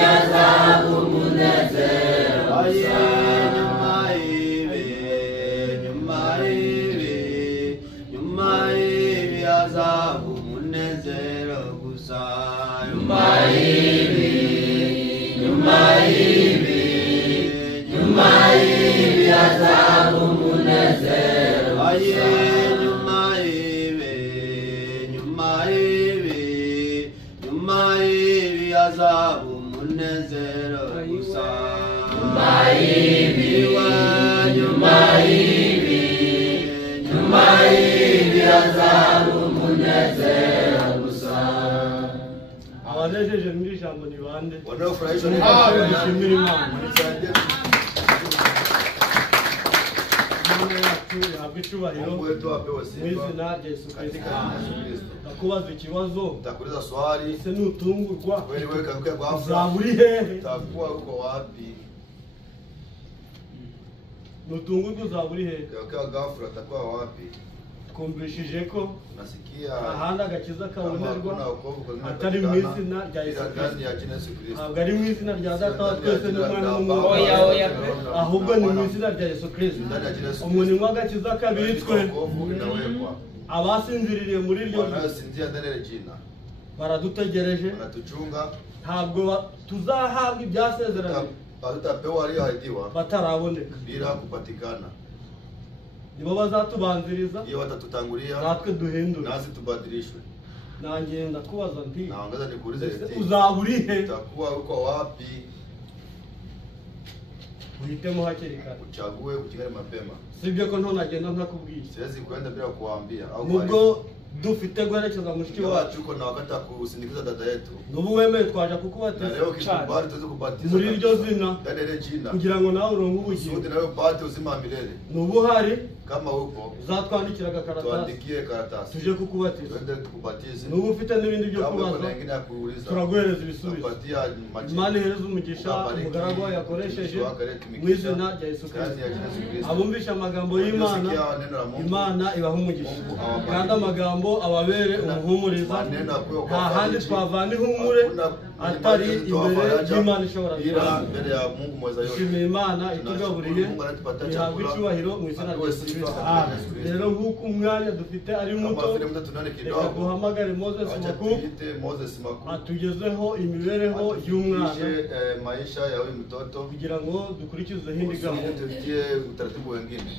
hazaba umunezero gusa. nyuma y'ibi hazaba umunezero gusa Nyuma y'ibi hazaba umunezero gusa. nyuma y'ibi hazaba umunezero gusa Nyuma y'ibi hazaba umunezero gusa. Abanejeje muri ijambo ni bande? Wanaofurahishwa ni Dushimire Imana. Imana yacu yahabwa icyubahiro Mungu wetu apewe mu sifa izina rya Yesu Kristo. katika jina la Yesu Kristo. Ndakubaza ikibazo, Nitakuuliza swali, ese nutungurwa kweli wewe kaanguka ghafla, uzaba uri hehe? utakuwa uko wapi? Nutungurwa uzaba uri hehe? Kaanguka ghafla utakuwa wapi? Twumvishije ko Nasikia ahandi agakiza kama hakuna kabonerwa wokovu kwa jina atari mu linapatikana, izina rya Yesu ila Kristo. ndani ya jina la Yesu Kristo. Ntabwo ari mu izina rya Data wa twese n'Umwana n'Umwuka Oya, oya. ahubwo ni mu izina rya Yesu Kristo. Ndani ya jina la Yesu Umuntu Kristo. unywa agakiza kabitswe, Wokovu inawekwa. abasinziririye muri iryo joro Wanaosinzia ndani ya jina baradutegereje, wanatuchunga, ntabwo tuzahabwa ibyasezeranye hatutapewa aliyoahidiwa bataraboneka. bila kupatikana. Nibo bazatubanziriza Hiyo watatutangulia natwe duhindure. nasi tubadilishwe. Nanjye ndakubaza nti Naongeza nikuulize ese eti, uzaba uri he? utakuwa uko wapi? Uhitemo hakiri kare, Uchague kuchingana mapema. sibyo ko ntonagenda ntakubwiye. Siwezi kuenda bila kuwaambia au Nubwo dufite guherekeza mushiki ingawa wacu, tuko na wakati wa kusindikiza dada yetu, n'ubu wemeye twaje na kukubatiza leo kikubali tuweze kubatiza muri iryo kabisa. zina ndani ya ile jina, kugira ngo nawe uronke ubugingo. kusudi nawe upate uzima wa milele. N'ubu hari Kama upo uzatwandikira agakaratasi tuandikie karatasi, tuje kukubatiza. twende tukubatize. N'ubu ufite n'ibindi byo Kama kubaza kuna wengine ya kuuliza, turaguhereza ibisubizo. tunapatia majibu. Imana ihereze umugisha Ukabariki umugaragu wawe yakoresheje mtumishi wako aliyetumikisha mu izina rya Yesu kazi ya Kristo. Yesu Kristo. Abumvisha amagambo y'Imana, Waliosikia neno la Mungu, Imana ibaha umugisha, Mungu awabariki. kandi amagambo ababere umuhumuriza. maneno ya kuwa Nta handi twavana ihumure atari imbere y'Imana ishobora ila byose. mbele ya Mungu mweza yote. Dushimiye Imana itugaburiye, Mungu anatupatia ihabwa chakula. icyubahiro mu izina rya Apewe Yesu sifa Kristo. katika Yesu Kristo. Rero nk'uko umwanya dufite ari Kama muto, vile muda tunane reka kidogo, duhamagare Moses acha Makuru tuite Moses Makuru atugezeho imibereho y'umwana atufikishe maisha ya huyu mtoto, kugira ngo dukurikize hindi gahunda. tutie utaratibu wengine.